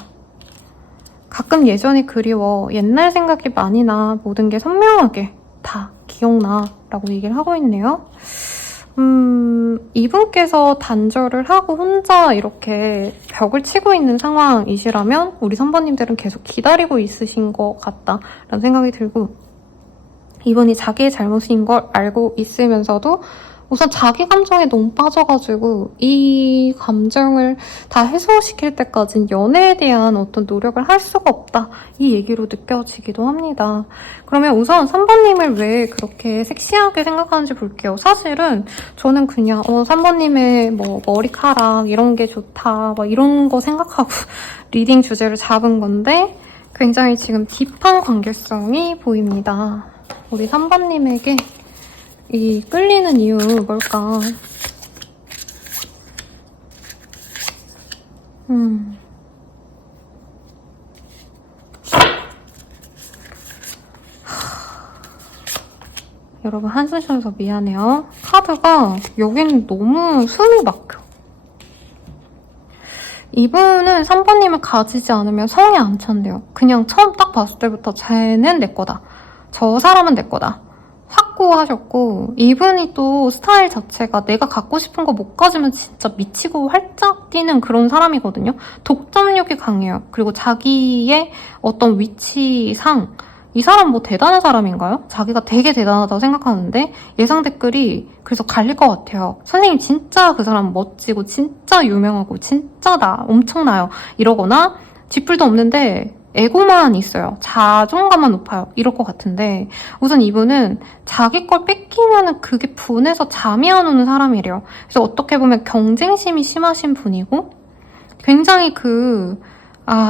가끔 예전이 그리워. 옛날 생각이 많이 나. 모든 게 선명하게 다 기억나. 라고 얘기를 하고 있네요. 이분께서 단절을 하고 혼자 이렇게 벽을 치고 있는 상황이시라면 우리 3번님들은 계속 기다리고 있으신 것 같다라는 생각이 들고, 이분이 자기의 잘못인 걸 알고 있으면서도 우선 자기 감정에 너무 빠져가지고 이 감정을 다 해소시킬 때까진 연애에 대한 어떤 노력을 할 수가 없다, 이 얘기로 느껴지기도 합니다. 그러면 우선 3번님을 왜 그렇게 섹시하게 생각하는지 볼게요. 사실은 저는 그냥 3번님의 뭐 머리카락 이런 게 좋다 막 이런 거 생각하고 리딩 주제를 잡은 건데 굉장히 지금 딥한 관계성이 보입니다. 우리 3번님에게 이 끌리는 이유 뭘까? 여러분 한숨 쉬어서 미안해요. 카드가 여기는 너무 숨이 막혀. 이분은 3번님을 가지지 않으면 성에 안 찬대요. 그냥 처음 딱 봤을 때부터 쟤는 내 거다. 저 사람은 내 거다. 확고하셨고, 이분이 또 스타일 자체가 내가 갖고 싶은 거 못 가지면 진짜 미치고 활짝 뛰는 그런 사람이거든요. 독점력이 강해요. 그리고 자기의 어떤 위치상 이 사람 뭐 대단한 사람인가요? 자기가 되게 대단하다고 생각하는데 예상 댓글이 그래서 갈릴 것 같아요. 선생님 진짜 그 사람 멋지고 진짜 유명하고 진짜 나 엄청나요. 이러거나 쥐뿔도 없는데 에고만 있어요. 자존감만 높아요. 이럴 것 같은데 우선 이분은 자기 걸 뺏기면은 그게 분해서 잠이 안 오는 사람이래요. 그래서 어떻게 보면 경쟁심이 심하신 분이고 굉장히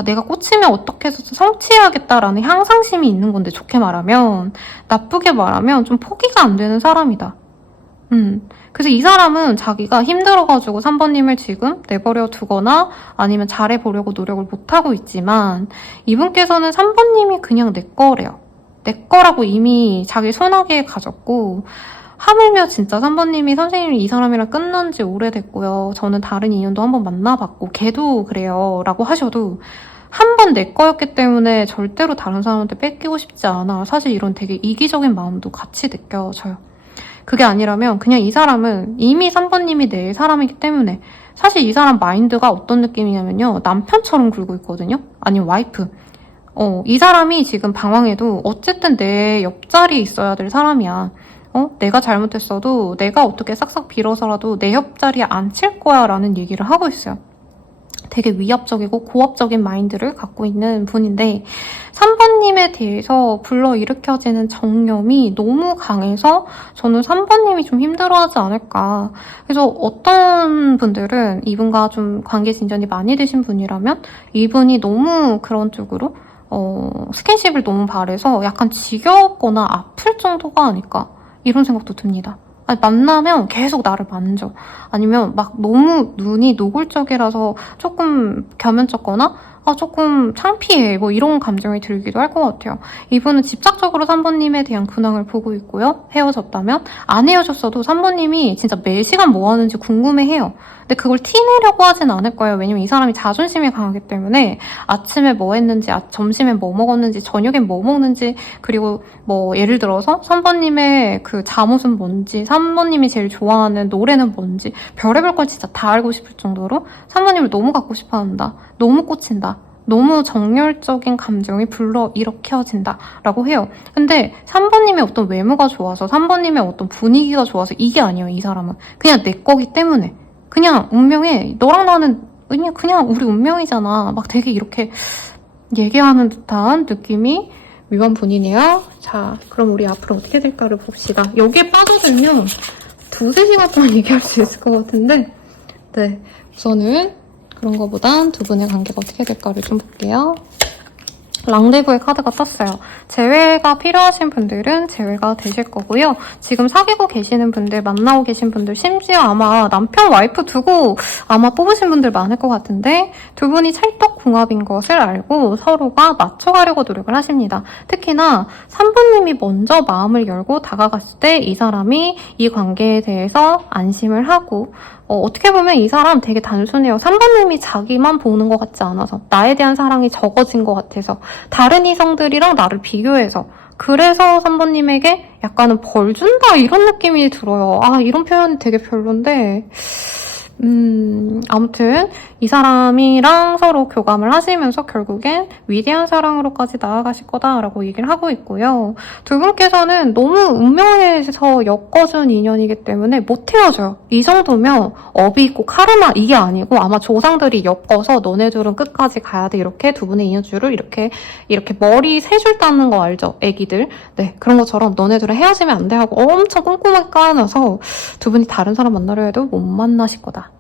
내가 꽂히면 어떻게 해서 성취해야겠다라는 향상심이 있는 건데, 좋게 말하면, 나쁘게 말하면 좀 포기가 안 되는 사람이다. 그래서 이 사람은 자기가 힘들어가지고 3번님을 지금 내버려 두거나 아니면 잘해보려고 노력을 못하고 있지만, 이분께서는 3번님이 그냥 내 거래요. 내 거라고 이미 자기 손아귀에 가졌고, 하물며 진짜 3번님이 선생님이 이 사람이랑 끝난 지 오래됐고요. 저는 다른 인연도 한번 만나봤고 걔도 그래요. 라고 하셔도 한 번 내 거였기 때문에 절대로 다른 사람한테 뺏기고 싶지 않아. 사실 이런 되게 이기적인 마음도 같이 느껴져요. 그게 아니라면 그냥 이 사람은 이미 3번님이 내 사람이기 때문에 사실 이 사람 마인드가 어떤 느낌이냐면요. 남편처럼 굴고 있거든요. 아니면 와이프. 이 사람이 지금 방황해도 어쨌든 내 옆자리에 있어야 될 사람이야. 내가 잘못했어도 내가 어떻게 싹싹 빌어서라도 내 옆자리에 앉힐 거야 라는 얘기를 하고 있어요. 되게 위압적이고 고압적인 마인드를 갖고 있는 분인데 3번님에 대해서 불러일으켜지는 정념이 너무 강해서 저는 3번님이 좀 힘들어하지 않을까. 그래서 어떤 분들은 이분과 좀 관계 진전이 많이 되신 분이라면 이분이 너무 그런 쪽으로 스킨십을 너무 바래서 약간 지겹거나 아플 정도가 아닐까. 이런 생각도 듭니다. 만나면 계속 나를 만져. 아니면 막 너무 눈이 노골적이라서 조금 겸연쩍거나 조금 창피해. 뭐 이런 감정이 들기도 할 것 같아요. 이분은 집착적으로 3번님에 대한 근황을 보고 있고요. 헤어졌다면 안 헤어졌어도 3번님이 진짜 매 시간 뭐 하는지 궁금해해요. 근데 그걸 티내려고 하진 않을 거예요. 왜냐면 이 사람이 자존심이 강하기 때문에 아침에 뭐 했는지, 점심에 뭐 먹었는지, 저녁엔 뭐 먹는지, 그리고 뭐 예를 들어서 3번님의 그 잠옷은 뭔지, 3번님이 제일 좋아하는 노래는 뭔지 별의별 걸 진짜 다 알고 싶을 정도로 3번님을 너무 갖고 싶어한다. 너무 꽂힌다. 너무 정열적인 감정이 불러일으켜진다 라고 해요. 근데 3번님의 어떤 외모가 좋아서 3번님의 어떤 분위기가 좋아서 이게 아니에요. 이 사람은 그냥 내 거기 때문에 그냥 운명에 너랑 나는 그냥 우리 운명이잖아 막 되게 이렇게 얘기하는 듯한 느낌이 묘한 분이네요. 자, 그럼 우리 앞으로 어떻게 될까를 봅시다. 여기에 빠져들면 2-3시간 동안 얘기할 수 있을 것 같은데 네, 우선은 그런 거보단 두 분의 관계가 어떻게 될까를 좀 볼게요. 랑데부의 카드가 떴어요. 재회가 필요하신 분들은 재회가 되실 거고요. 지금 사귀고 계시는 분들, 만나고 계신 분들, 심지어 아마 남편, 와이프 두고 아마 뽑으신 분들 많을 것 같은데 두 분이 찰떡궁합인 것을 알고 서로가 맞춰가려고 노력을 하십니다. 특히나 3번님이 먼저 마음을 열고 다가갔을 때 이 사람이 이 관계에 대해서 안심을 하고 어떻게 보면 이 사람 되게 단순해요. 3번님이 자기만 보는 것 같지 않아서 나에 대한 사랑이 적어진 것 같아서 다른 이성들이랑 나를 비교해서 그래서 3번님에게 약간은 벌 준다 이런 느낌이 들어요. 아 이런 표현이 되게 별론데 아무튼 이 사람이랑 서로 교감을 하시면서 결국엔 위대한 사랑으로까지 나아가실 거다라고 얘기를 하고 있고요. 두 분께서는 너무 운명에서 엮어준 인연이기 때문에 못 헤어져요. 이 정도면 업이 있고 카르마 이게 아니고 아마 조상들이 엮어서 너네 둘은 끝까지 가야 돼 이렇게 두 분의 인연줄을 이렇게 머리 세 줄 따는 거 알죠? 애기들. 네 그런 것처럼 너네 둘은 헤어지면 안 돼 하고 엄청 꼼꼼하게 까놔서 두 분이 다른 사람 만나려 해도 못 만나실 거다.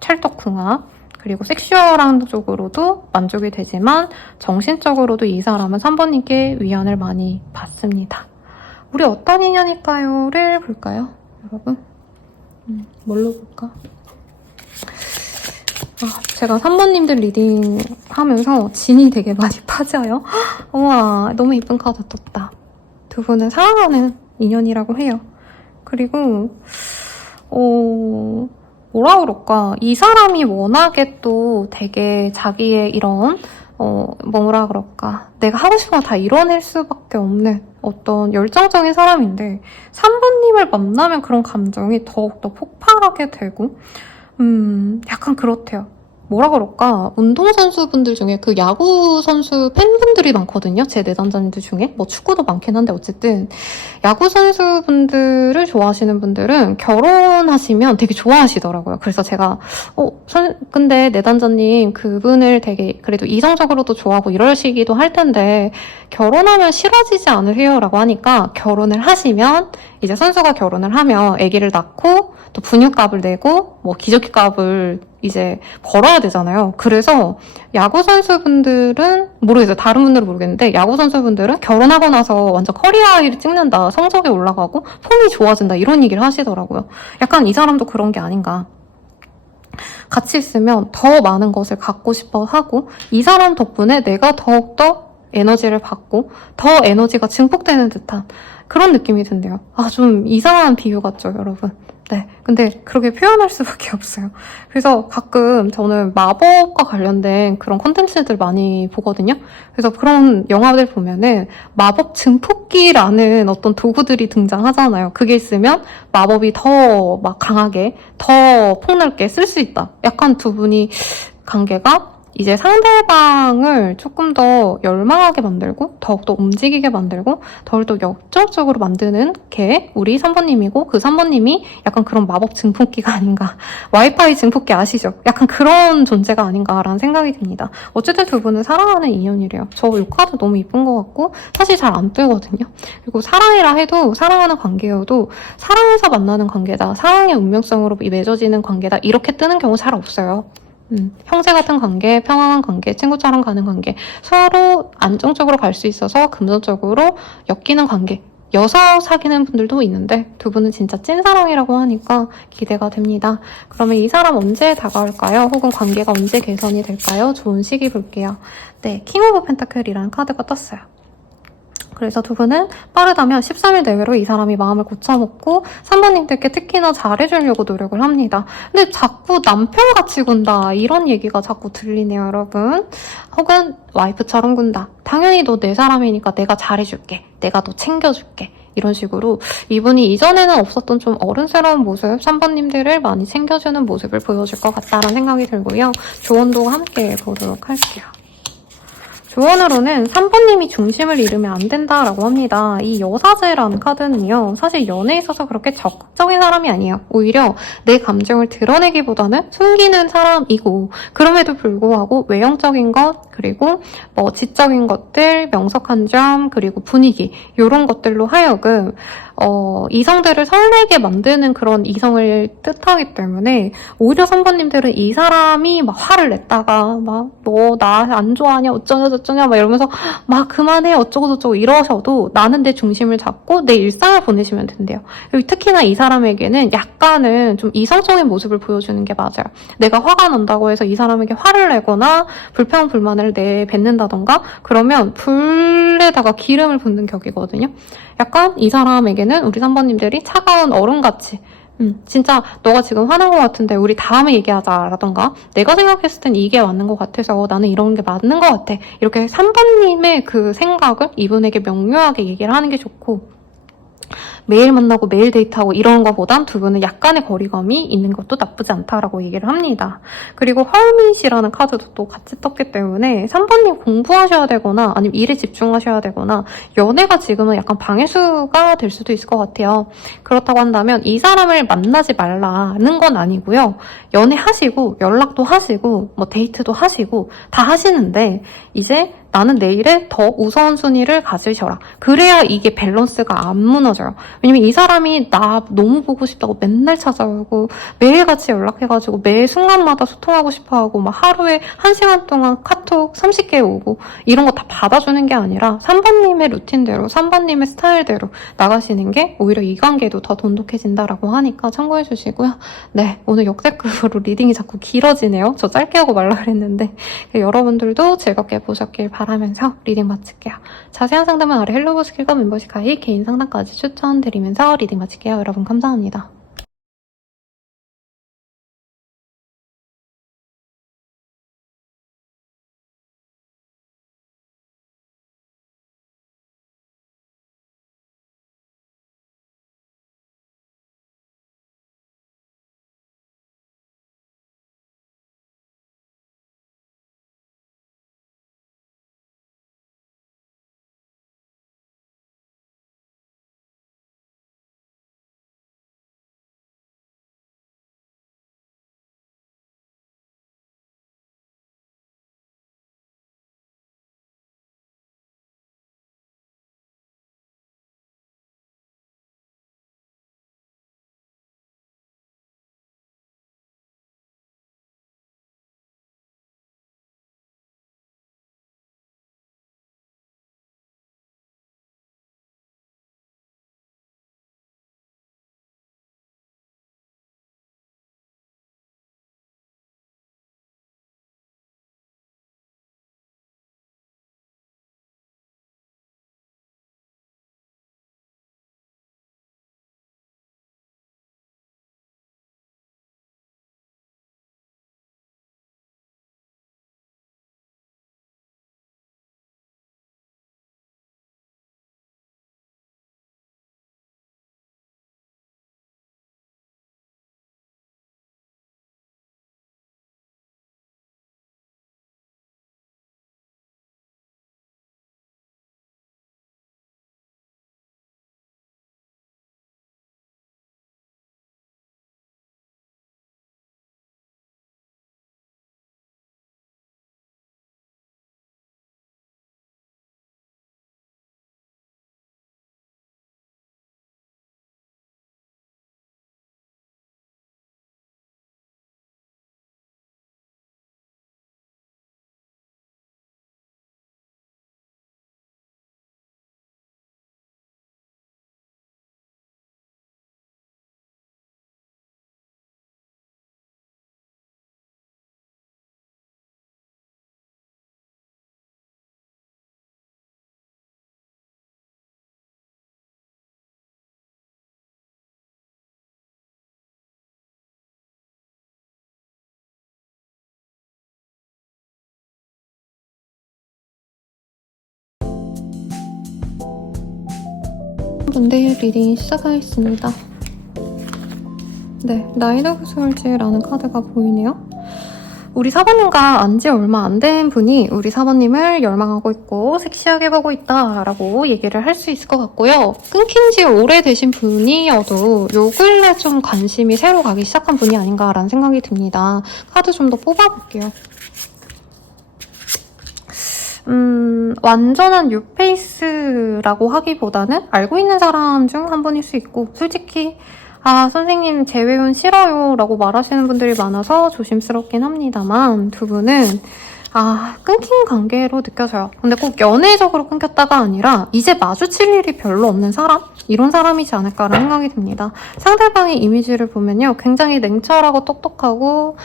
찰떡궁합. 그리고 섹슈얼한 쪽으로도 만족이 되지만 정신적으로도 이 사람은 3번님께 위안을 많이 받습니다. 우리 어떤 인연일까요?를 볼까요? 여러분? 뭘로 볼까? 제가 3번님들 리딩 하면서 진이 되게 많이 빠져요. 우와 너무 예쁜 카드 떴다. 두 분은 사랑하는 인연이라고 해요. 그리고 뭐라 그럴까? 이 사람이 워낙에 또 되게 자기의 이런 뭐라 그럴까? 내가 하고 싶은 거 다 이뤄낼 수밖에 없는 어떤 열정적인 사람인데 3번님을 만나면 그런 감정이 더욱더 폭발하게 되고 약간 그렇대요. 뭐라 그럴까? 운동선수분들 중에 그 야구선수 팬분들이 많거든요. 제 내담자님들 중에. 뭐 축구도 많긴 한데 어쨌든 야구선수분들을 좋아하시는 분들은 결혼하시면 되게 좋아하시더라고요. 그래서 제가 근데 내담자님 그분을 되게 그래도 이성적으로도 좋아하고 이러시기도 할 텐데 결혼하면 싫어지지 않으세요? 라고 하니까 결혼을 하시면 이제 선수가 결혼을 하면 아기를 낳고 또 분유값을 내고 뭐 기저귀값을 이제 벌어야 되잖아요. 그래서 야구 선수분들은 모르겠어요. 다른 분들은 모르겠는데 야구 선수분들은 결혼하고 나서 완전 커리어 하이를 찍는다. 성적이 올라가고 폼이 좋아진다. 이런 얘기를 하시더라고요. 약간 이 사람도 그런 게 아닌가. 같이 있으면 더 많은 것을 갖고 싶어 하고 이 사람 덕분에 내가 더욱더 에너지를 받고 더 에너지가 증폭되는 듯한 그런 느낌이 든대요. 좀 이상한 비유 같죠, 여러분? 네, 근데 그렇게 표현할 수밖에 없어요. 그래서 가끔 저는 마법과 관련된 그런 콘텐츠들 많이 보거든요. 그래서 그런 영화들 보면은 마법 증폭기라는 어떤 도구들이 등장하잖아요. 그게 있으면 마법이 더 막 강하게, 더 폭넓게 쓸 수 있다. 약간 두 분이 관계가 이제 상대방을 조금 더 열망하게 만들고 더욱더 움직이게 만들고 더욱더 역적적으로 만드는 게 우리 3번님이고 그 3번님이 약간 그런 마법 증폭기가 아닌가. 와이파이 증폭기 아시죠? 약간 그런 존재가 아닌가라는 생각이 듭니다. 어쨌든 두 분은 사랑하는 인연이래요. 저 이 카드 너무 이쁜 것 같고 사실 잘 안 뜨거든요. 그리고 사랑이라 해도 사랑하는 관계여도 사랑해서 만나는 관계다. 사랑의 운명성으로 맺어지는 관계다. 이렇게 뜨는 경우 잘 없어요. 형제 같은 관계, 평화한 관계, 친구처럼 가는 관계, 서로 안정적으로 갈 수 있어서 금전적으로 엮이는 관계, 여서 사귀는 분들도 있는데 두 분은 진짜 찐사랑이라고 하니까 기대가 됩니다. 그러면 이 사람 언제 다가올까요? 혹은 관계가 언제 개선이 될까요? 좋은 시기 볼게요. 네, 킹 오브 펜타클이라는 카드가 떴어요. 그래서 두 분은 빠르다면 13일 내외로 이 사람이 마음을 고쳐먹고 3번님들께 특히나 잘해주려고 노력을 합니다. 근데 자꾸 남편같이 군다 이런 얘기가 자꾸 들리네요, 여러분. 혹은 와이프처럼 군다. 당연히 너 내 사람이니까 내가 잘해줄게. 내가 너 챙겨줄게. 이런 식으로 이분이 이전에는 없었던 좀 어른스러운 모습, 3번님들을 많이 챙겨주는 모습을 보여줄 것 같다라는 생각이 들고요. 조언도 함께 보도록 할게요. 조언으로는 3번님이 중심을 잃으면 안 된다라고 합니다. 이 여사제라는 카드는요. 사실 연애에 있어서 그렇게 적극적인 사람이 아니에요. 오히려 내 감정을 드러내기보다는 숨기는 사람이고 그럼에도 불구하고 외형적인 것 그리고 뭐 지적인 것들, 명석한 점 그리고 분위기 이런 것들로 하여금 이성들을 설레게 만드는 그런 이성을 뜻하기 때문에 오히려 3번님들은 이 사람이 막 화를 냈다가 막 너 나 안 좋아하냐 어쩌냐 저쩌냐 막 이러면서 막 그만해 어쩌고 저쩌고 이러셔도 나는 내 중심을 잡고 내 일상을 보내시면 된대요. 그리고 특히나 이 사람에게는 약간은 좀 이성적인 모습을 보여주는 게 맞아요. 내가 화가 난다고 해서 이 사람에게 화를 내거나 불평 불만을 내뱉는다던가 그러면 불에다가 기름을 붓는 격이거든요. 약간 이 사람에게는 우리 3번님들이 차가운 얼음같이 진짜 너가 지금 화난 것 같은데 우리 다음에 얘기하자라던가 내가 생각했을 땐 이게 맞는 것 같아서 나는 이런 게 맞는 것 같아. 이렇게 3번님의 그 생각을 이분에게 명료하게 얘기를 하는 게 좋고 매일 만나고 매일 데이트하고 이런 거보단 두 분은 약간의 거리감이 있는 것도 나쁘지 않다라고 얘기를 합니다. 그리고 헐밋이라는 카드도 또 같이 떴기 때문에 3번님 공부하셔야 되거나 아니면 일에 집중하셔야 되거나 연애가 지금은 약간 방해수가 될 수도 있을 것 같아요. 그렇다고 한다면 이 사람을 만나지 말라는 건 아니고요. 연애하시고 연락도 하시고 뭐 데이트도 하시고 다 하시는데 이제 나는 내일에 더 우선순위를 가지셔라. 그래야 이게 밸런스가 안 무너져요. 왜냐면 이 사람이 나 너무 보고 싶다고 맨날 찾아오고 매일같이 연락해가지고 매 순간마다 소통하고 싶어하고 막 하루에 1시간 동안 카톡 30개 오고 이런 거 다 받아주는 게 아니라 3번님의 루틴대로 3번님의 스타일대로 나가시는 게 오히려 이 관계도 더 돈독해진다라고 하니까 참고해 주시고요. 네, 오늘 역대급으로 리딩이 자꾸 길어지네요. 저 짧게 하고 말라 그랬는데 여러분들도 즐겁게 보셨길 바라면서 리딩 마칠게요. 자세한 상담은 아래 헬로우 스킬과 멤버십 가입, 개인 상담까지 추천드리면서 리딩 마칠게요. 여러분 감사합니다. 분들 리딩 시작하겠습니다. 네, 나이드 구슬즈라는 카드가 보이네요. 우리 사모님과 안지 얼마 안 된 분이 우리 사모님을 열망하고 있고 섹시하게 보고 있다라고 얘기를 할 수 있을 것 같고요. 끊긴 지 오래되신 분이어도 요 근래 좀 관심이 새로 가기 시작한 분이 아닌가라는 생각이 듭니다. 카드 좀 더 뽑아볼게요. 완전한 뉴페이스라고 하기보다는 알고 있는 사람 중 한 분일 수 있고, 솔직히 선생님 재회운 싫어요 라고 말하시는 분들이 많아서 조심스럽긴 합니다만, 두 분은 끊긴 관계로 느껴져요. 근데 꼭 연애적으로 끊겼다가 아니라 이제 마주칠 일이 별로 없는 사람? 이런 사람이지 않을까라는 생각이 듭니다. 상대방의 이미지를 보면요, 굉장히 냉철하고 똑똑하고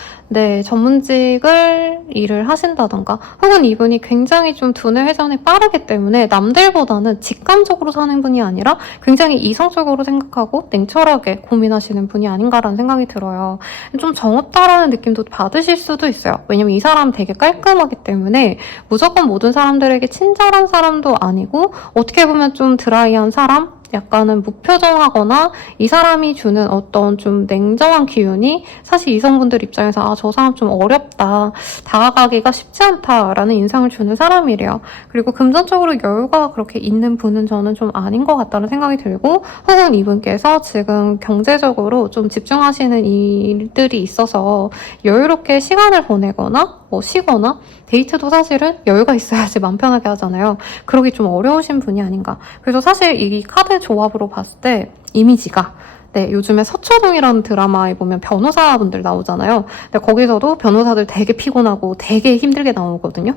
전문직을 일을 하신다던가, 혹은 이분이 굉장히 좀 두뇌 회전이 빠르기 때문에 남들보다는 직감적으로 사는 분이 아니라 굉장히 이성적으로 생각하고 냉철하게 고민하시는 분이 아닌가라는 생각이 들어요. 좀 정없다라는 느낌도 받으실 수도 있어요. 왜냐면 이 사람 되게 깔끔하기 때문에 무조건 모든 사람들에게 친절한 사람도 아니고, 어떻게 보면 좀 드라이한 사람? 약간은 무표정하거나 이 사람이 주는 어떤 좀 냉정한 기운이 사실 이성분들 입장에서 저 사람 좀 어렵다, 다가가기가 쉽지 않다라는 인상을 주는 사람이래요. 그리고 금전적으로 여유가 그렇게 있는 분은 저는 좀 아닌 것 같다는 생각이 들고, 혹은 이분께서 지금 경제적으로 좀 집중하시는 일들이 있어서 여유롭게 시간을 보내거나 쉬거나, 데이트도 사실은 여유가 있어야지 마음 편하게 하잖아요. 그러기 좀 어려우신 분이 아닌가. 그래서 사실 이 카드 조합으로 봤을 때 이미지가, 요즘에 서초동이라는 드라마에 보면 변호사분들 나오잖아요. 근데 거기서도 변호사들 되게 피곤하고 되게 힘들게 나오거든요.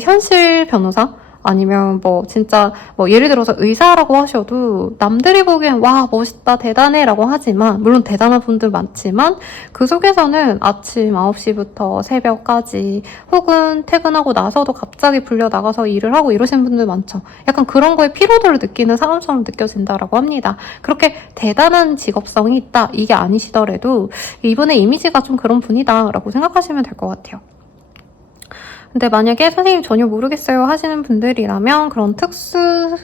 현실 변호사? 아니면 진짜 예를 들어서 의사라고 하셔도 남들이 보기엔 와 멋있다 대단해 라고 하지만, 물론 대단한 분들 많지만 그 속에서는 아침 9시부터 새벽까지, 혹은 퇴근하고 나서도 갑자기 불려 나가서 일을 하고 이러시는 분들 많죠. 약간 그런 거에 피로도를 느끼는 사람처럼 느껴진다라고 합니다. 그렇게 대단한 직업성이 있다 이게 아니시더라도 이분의 이미지가 좀 그런 분이다 라고 생각하시면 될 것 같아요. 근데 만약에 선생님 전혀 모르겠어요 하시는 분들이라면, 그런 특수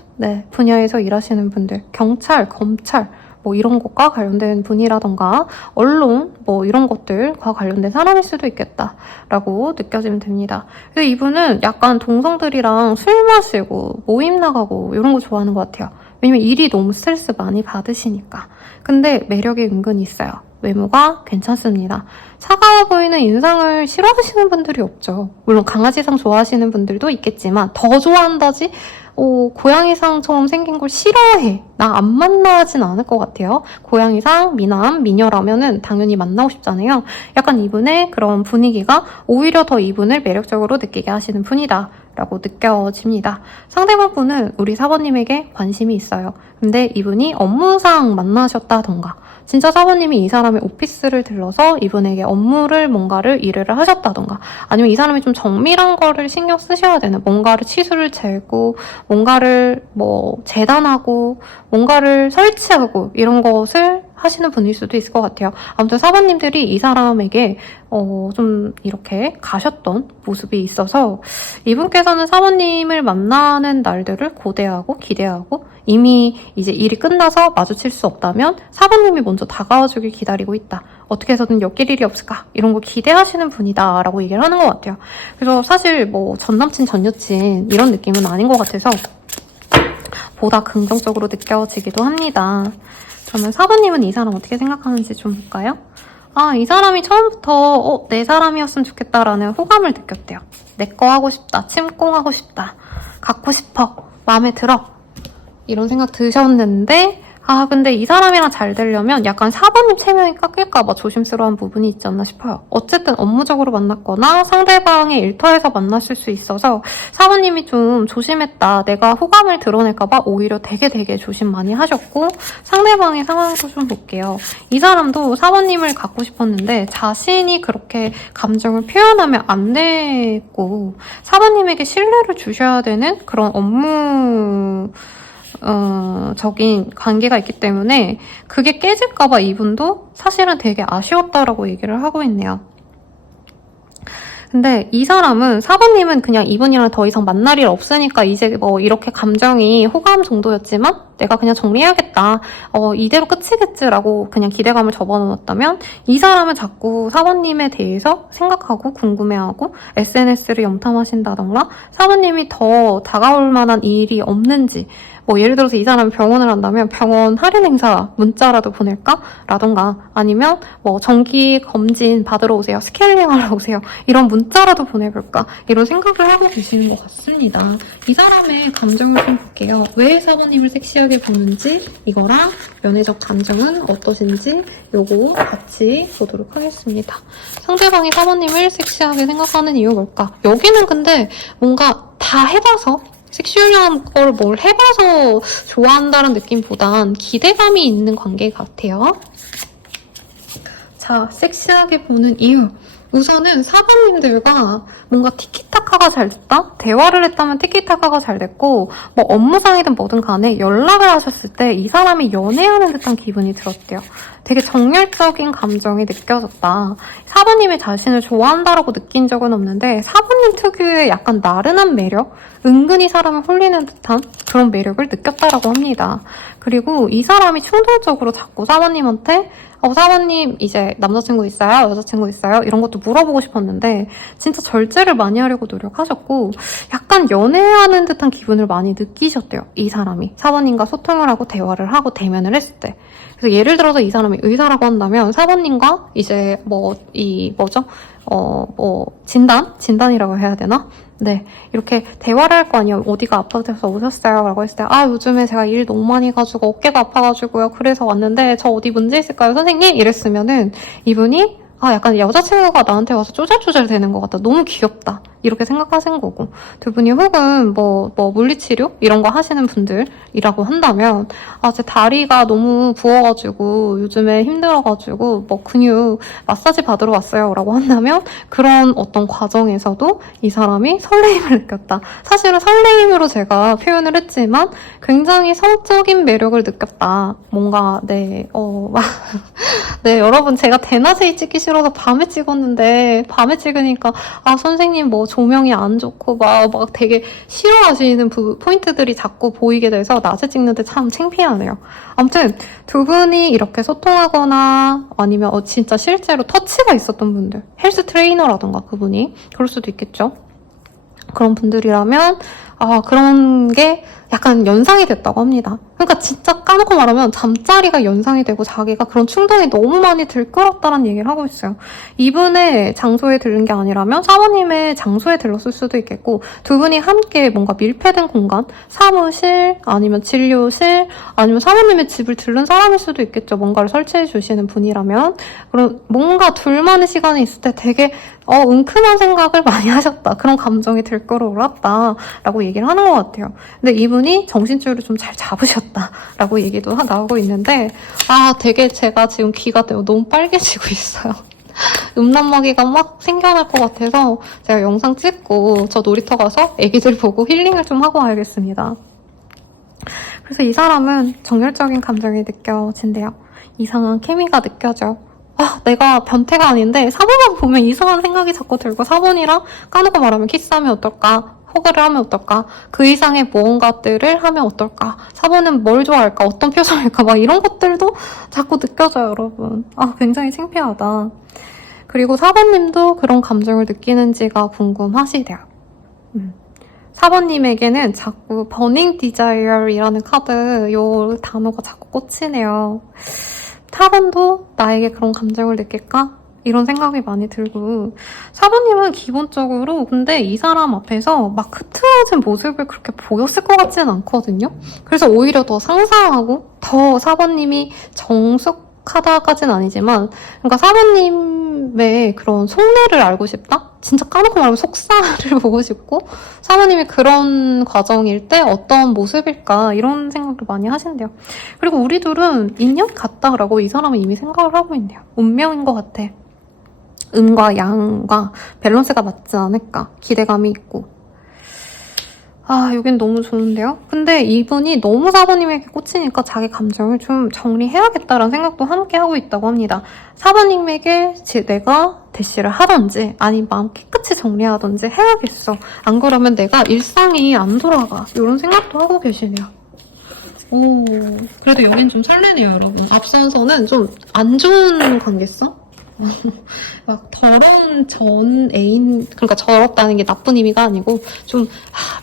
분야에서 일하시는 분들, 경찰, 검찰 이런 것과 관련된 분이라던가 언론 이런 것들과 관련된 사람일 수도 있겠다라고 느껴지면 됩니다. 그래서 이분은 약간 동성들이랑 술 마시고 모임 나가고 이런 거 좋아하는 것 같아요. 왜냐면 일이 너무 스트레스 많이 받으시니까. 근데 매력이 은근히 있어요. 외모가 괜찮습니다. 차가워 보이는 인상을 싫어하시는 분들이 없죠. 물론 강아지상 좋아하시는 분들도 있겠지만, 더 좋아한다지? 고양이상처럼 생긴 걸 싫어해. 나 안 만나진 않을 것 같아요. 고양이상, 미남, 미녀라면은 당연히 만나고 싶잖아요. 약간 이분의 그런 분위기가 오히려 더 이분을 매력적으로 느끼게 하시는 분이다 라고 느껴집니다. 상대방 분은 우리 사모님에게 관심이 있어요. 근데 이분이 업무상 만나셨다던가, 진짜 사모님이 이 사람의 오피스를 들러서 이분에게 뭔가를 일을 하셨다던가, 아니면 이 사람이 좀 정밀한 거를 신경 쓰셔야 되는, 뭔가를 치수를 재고 뭔가를 재단하고 뭔가를 설치하고 이런 것을 하시는 분일 수도 있을 것 같아요. 아무튼 사모님들이 이 사람에게 좀 이렇게 가셨던 모습이 있어서, 이분께서는 사모님을 만나는 날들을 고대하고 기대하고, 이미 이제 일이 끝나서 마주칠 수 없다면 사모님이 먼저 다가와주길 기다리고 있다. 어떻게 해서든 엮일 일이 없을까? 이런 거 기대하시는 분이다 라고 얘기를 하는 것 같아요. 그래서 사실 전남친, 전여친 이런 느낌은 아닌 것 같아서 보다 긍정적으로 느껴지기도 합니다. 그러면 사부님은 이 사람 어떻게 생각하는지 좀 볼까요? 이 사람이 처음부터 내 사람이었으면 좋겠다라는 호감을 느꼈대요. 내 거 하고 싶다, 침공하고 싶다, 갖고 싶어, 마음에 들어, 이런 생각 드셨는데, 근데 이 사람이랑 잘 되려면 약간 사부님 체면이 깎일까봐 조심스러운 부분이 있지 않나 싶어요. 어쨌든 업무적으로 만났거나 상대방의 일터에서 만났을 수 있어서 사부님이 좀 조심했다, 내가 호감을 드러낼까봐 오히려 되게 조심 많이 하셨고, 상대방의 상황도 좀 볼게요. 이 사람도 사부님을 갖고 싶었는데 자신이 그렇게 감정을 표현하면 안 되고, 사부님에게 신뢰를 주셔야 되는 그런 업무 적인 관계가 있기 때문에 그게 깨질까봐 이분도 사실은 되게 아쉬웠다라고 얘기를 하고 있네요. 근데 이 사람은, 사부님은 그냥 이분이랑 더 이상 만날 일 없으니까 이제 뭐 이렇게 감정이 호감 정도였지만 내가 그냥 정리해야겠다. 이대로 끝이겠지라고 그냥 기대감을 접어놓았다면, 이 사람은 자꾸 사부님에 대해서 생각하고 궁금해하고 SNS를 염탐하신다던가, 사부님이 더 다가올 만한 일이 없는지, 뭐 예를 들어서 이 사람이 병원을 한다면 병원 할인 행사 문자라도 보낼까? 라던가, 아니면 뭐 정기 검진 받으러 오세요, 스케일링 하러 오세요, 이런 문자라도 보내볼까? 이런 생각을 하고 계시는 것 같습니다. 이 사람의 감정을 좀 볼게요. 왜 사부님을 섹시하게 보는지, 이거랑 연애적 감정은 어떠신지 요거 같이 보도록 하겠습니다. 상대방이 사부님을 섹시하게 생각하는 이유 뭘까? 여기는 근데 뭔가 다 해봐서, 섹슈얼한 걸 뭘 해봐서 좋아한다는 느낌보단 기대감이 있는 관계 같아요. 자, 섹시하게 보는 이유. 우선은 사부님들과 뭔가 티키타카가 잘 됐다? 대화를 했다면 티키타카가 잘 됐고, 뭐 업무상이든 뭐든 간에 연락을 하셨을 때 이 사람이 연애하는 듯한 기분이 들었대요. 되게 정열적인 감정이 느껴졌다. 사부님이 자신을 좋아한다라고 느낀 적은 없는데 사부님 특유의 약간 나른한 매력? 은근히 사람을 홀리는 듯한 그런 매력을 느꼈다라고 합니다. 그리고 이 사람이 충동적으로 자꾸 사부님한테 사부님 이제 남자친구 있어요? 여자친구 있어요? 이런 것도 물어보고 싶었는데 진짜 절제를 많이 하려고 노력하셨고, 약간 연애하는 듯한 기분을 많이 느끼셨대요. 이 사람이 사부님과 소통을 하고 대화를 하고 대면을 했을 때. 그래서 예를 들어서 이 사람이 의사라고 한다면 사부님과 이제 진단이라고 해야 되나? 네, 이렇게 대화를 할 거 아니에요. 어디가 아파서 오셨어요? 라고 했을 때, 요즘에 제가 일 너무 많이 가지고 어깨가 아파가지고요. 그래서 왔는데 저 어디 문제 있을까요, 선생님? 이랬으면은 이분이 약간 여자친구가 나한테 와서 쪼잘쪼잘 되는 것 같다. 너무 귀엽다. 이렇게 생각하신 거고, 두 분이 혹은 물리치료? 이런 거 하시는 분들이라고 한다면, 제 다리가 너무 부어가지고, 요즘에 힘들어가지고, 근육 마사지 받으러 왔어요. 라고 한다면, 그런 어떤 과정에서도 이 사람이 설레임을 느꼈다. 사실은 설레임으로 제가 표현을 했지만, 굉장히 성적인 매력을 느꼈다. 뭔가, 네, 여러분, 제가 대낮에 찍기 싫어서 밤에 찍었는데, 밤에 찍으니까, 선생님 조명이 안 좋고 막 되게 싫어하시는 포인트들이 자꾸 보이게 돼서 낮에 찍는데 참 창피하네요. 아무튼 두 분이 이렇게 소통하거나 아니면 진짜 실제로 터치가 있었던 분들, 헬스 트레이너라던가 그분이 그럴 수도 있겠죠. 그런 분들이라면 그런 게 약간 연상이 됐다고 합니다. 그러니까 진짜 까놓고 말하면 잠자리가 연상이 되고 자기가 그런 충동이 너무 많이 들끓었다는 얘기를 하고 있어요. 이분의 장소에 들른 게 아니라면 사모님의 장소에 들렀을 수도 있겠고, 두 분이 함께 뭔가 밀폐된 공간, 사무실 아니면 진료실 아니면 사모님의 집을 들른 사람일 수도 있겠죠. 뭔가를 설치해 주시는 분이라면. 그럼 뭔가 둘만의 시간이 있을 때 되게 은큼한 생각을 많이 하셨다. 그런 감정이 들끓어올랐다 라고 얘기를 하는 것 같아요. 근데 이분이 정신줄을 좀 잘 잡으셨다라고 얘기도 나오고 있는데, 되게 제가 지금 귀가 너무 빨개지고 있어요. 음란마귀가 막 생겨날 것 같아서 제가 영상 찍고 저 놀이터 가서 애기들 보고 힐링을 좀 하고 와야겠습니다. 그래서 이 사람은 정열적인 감정이 느껴진대요. 이상한 케미가 느껴져. 내가 변태가 아닌데 사본만 보면 이상한 생각이 자꾸 들고, 사본이랑 까놓고 말하면 키스하면 어떨까? 호구를 하면 어떨까? 그 이상의 무언가들을 하면 어떨까? 사본은 뭘 좋아할까? 어떤 표정일까? 막 이런 것들도 자꾸 느껴져요, 여러분. 굉장히 창피하다. 그리고 사본님도 그런 감정을 느끼는지가 궁금하시대요. 사본님에게는 자꾸 버닝 디자이어이라는 카드, 요 단어가 자꾸 꽂히네요. 사본도 나에게 그런 감정을 느낄까? 이런 생각이 많이 들고, 사부님은 기본적으로 근데 이 사람 앞에서 막 흐트러진 모습을 그렇게 보였을 것 같지는 않거든요. 그래서 오히려 더 상상하고 더 사부님이 정숙하다까지는 아니지만, 그러니까 사부님의 그런 속내를 알고 싶다? 진짜 까놓고 말하면 속살을 보고 싶고, 사부님이 그런 과정일 때 어떤 모습일까 이런 생각을 많이 하신대요. 그리고 우리 둘은 인연 같다라고 이 사람은 이미 생각을 하고 있네요. 운명인 것 같아. 음과 양과 밸런스가 맞지 않을까 기대감이 있고. 아, 여긴 너무 좋은데요? 근데 이분이 너무 사부님에게 꽂히니까 자기 감정을 좀 정리해야겠다라는 생각도 함께 하고 있다고 합니다. 사부님에게 내가 대시를 하던지 아니면 마음 깨끗이 정리하던지 해야겠어. 안 그러면 내가 일상이 안 돌아가. 이런 생각도 하고 계시네요. 오, 그래도 여긴 좀 설레네요, 여러분. 앞선서는 좀 안 좋은 관계성? 막 더러운 전 애인, 그러니까 더럽다는 게 나쁜 의미가 아니고 좀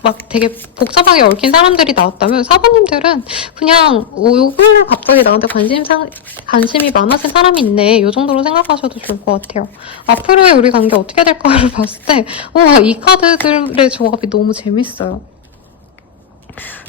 막 되게 복잡하게 얽힌 사람들이 나왔다면 사부님들은 그냥 요걸 갑자기 나한테 관심이 많아진 사람이 있네, 이 정도로 생각하셔도 좋을 것 같아요. 앞으로의 우리 관계 어떻게 될까를 봤을 때 이 카드들의 조합이 너무 재밌어요.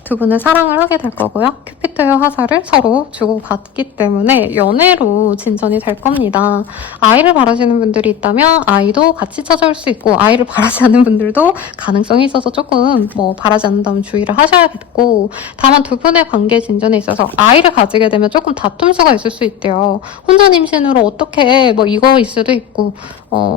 두 분은 사랑을 하게 될 거고요. 큐피트의 화살을 서로 주고받기 때문에 연애로 진전이 될 겁니다. 아이를 바라시는 분들이 있다면 아이도 같이 찾아올 수 있고, 아이를 바라지 않는 분들도 가능성이 있어서 조금 바라지 않는다면 주의를 하셔야겠고, 다만 두 분의 관계 진전에 있어서 아이를 가지게 되면 조금 다툼수가 있을 수 있대요. 혼전 임신으로 어떻게 이거일 수도 있고,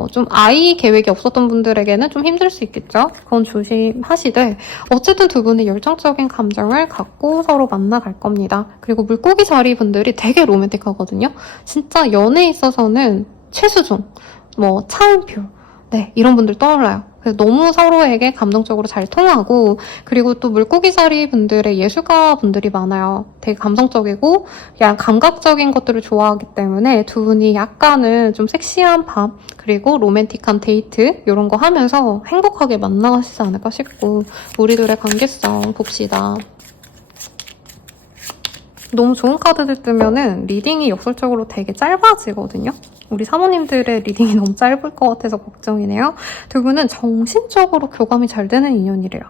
좀 아이 계획이 없었던 분들에게는 좀 힘들 수 있겠죠. 그건 조심하시되, 어쨌든 두 분이 열정적인 감정을 갖고 서로 만나갈 겁니다. 그리고 물고기 자리 분들이 되게 로맨틱하거든요. 진짜 연애에 있어서는 최수종, 차은표, 네, 이런 분들 떠올라요. 그래서 너무 서로에게 감정적으로 잘 통하고, 그리고 또 물고기 자리 분들의 예술가 분들이 많아요. 되게 감성적이고 그냥 감각적인 것들을 좋아하기 때문에 두 분이 약간은 좀 섹시한 밤, 그리고 로맨틱한 데이트 이런 거 하면서 행복하게 만나시지 않을까 싶고, 우리들의 관계성 봅시다. 너무 좋은 카드들 뜨면은 리딩이 역설적으로 되게 짧아지거든요. 우리 사모님들의 리딩이 너무 짧을 것 같아서 걱정이네요. 두 분은 정신적으로 교감이 잘 되는 인연이래요.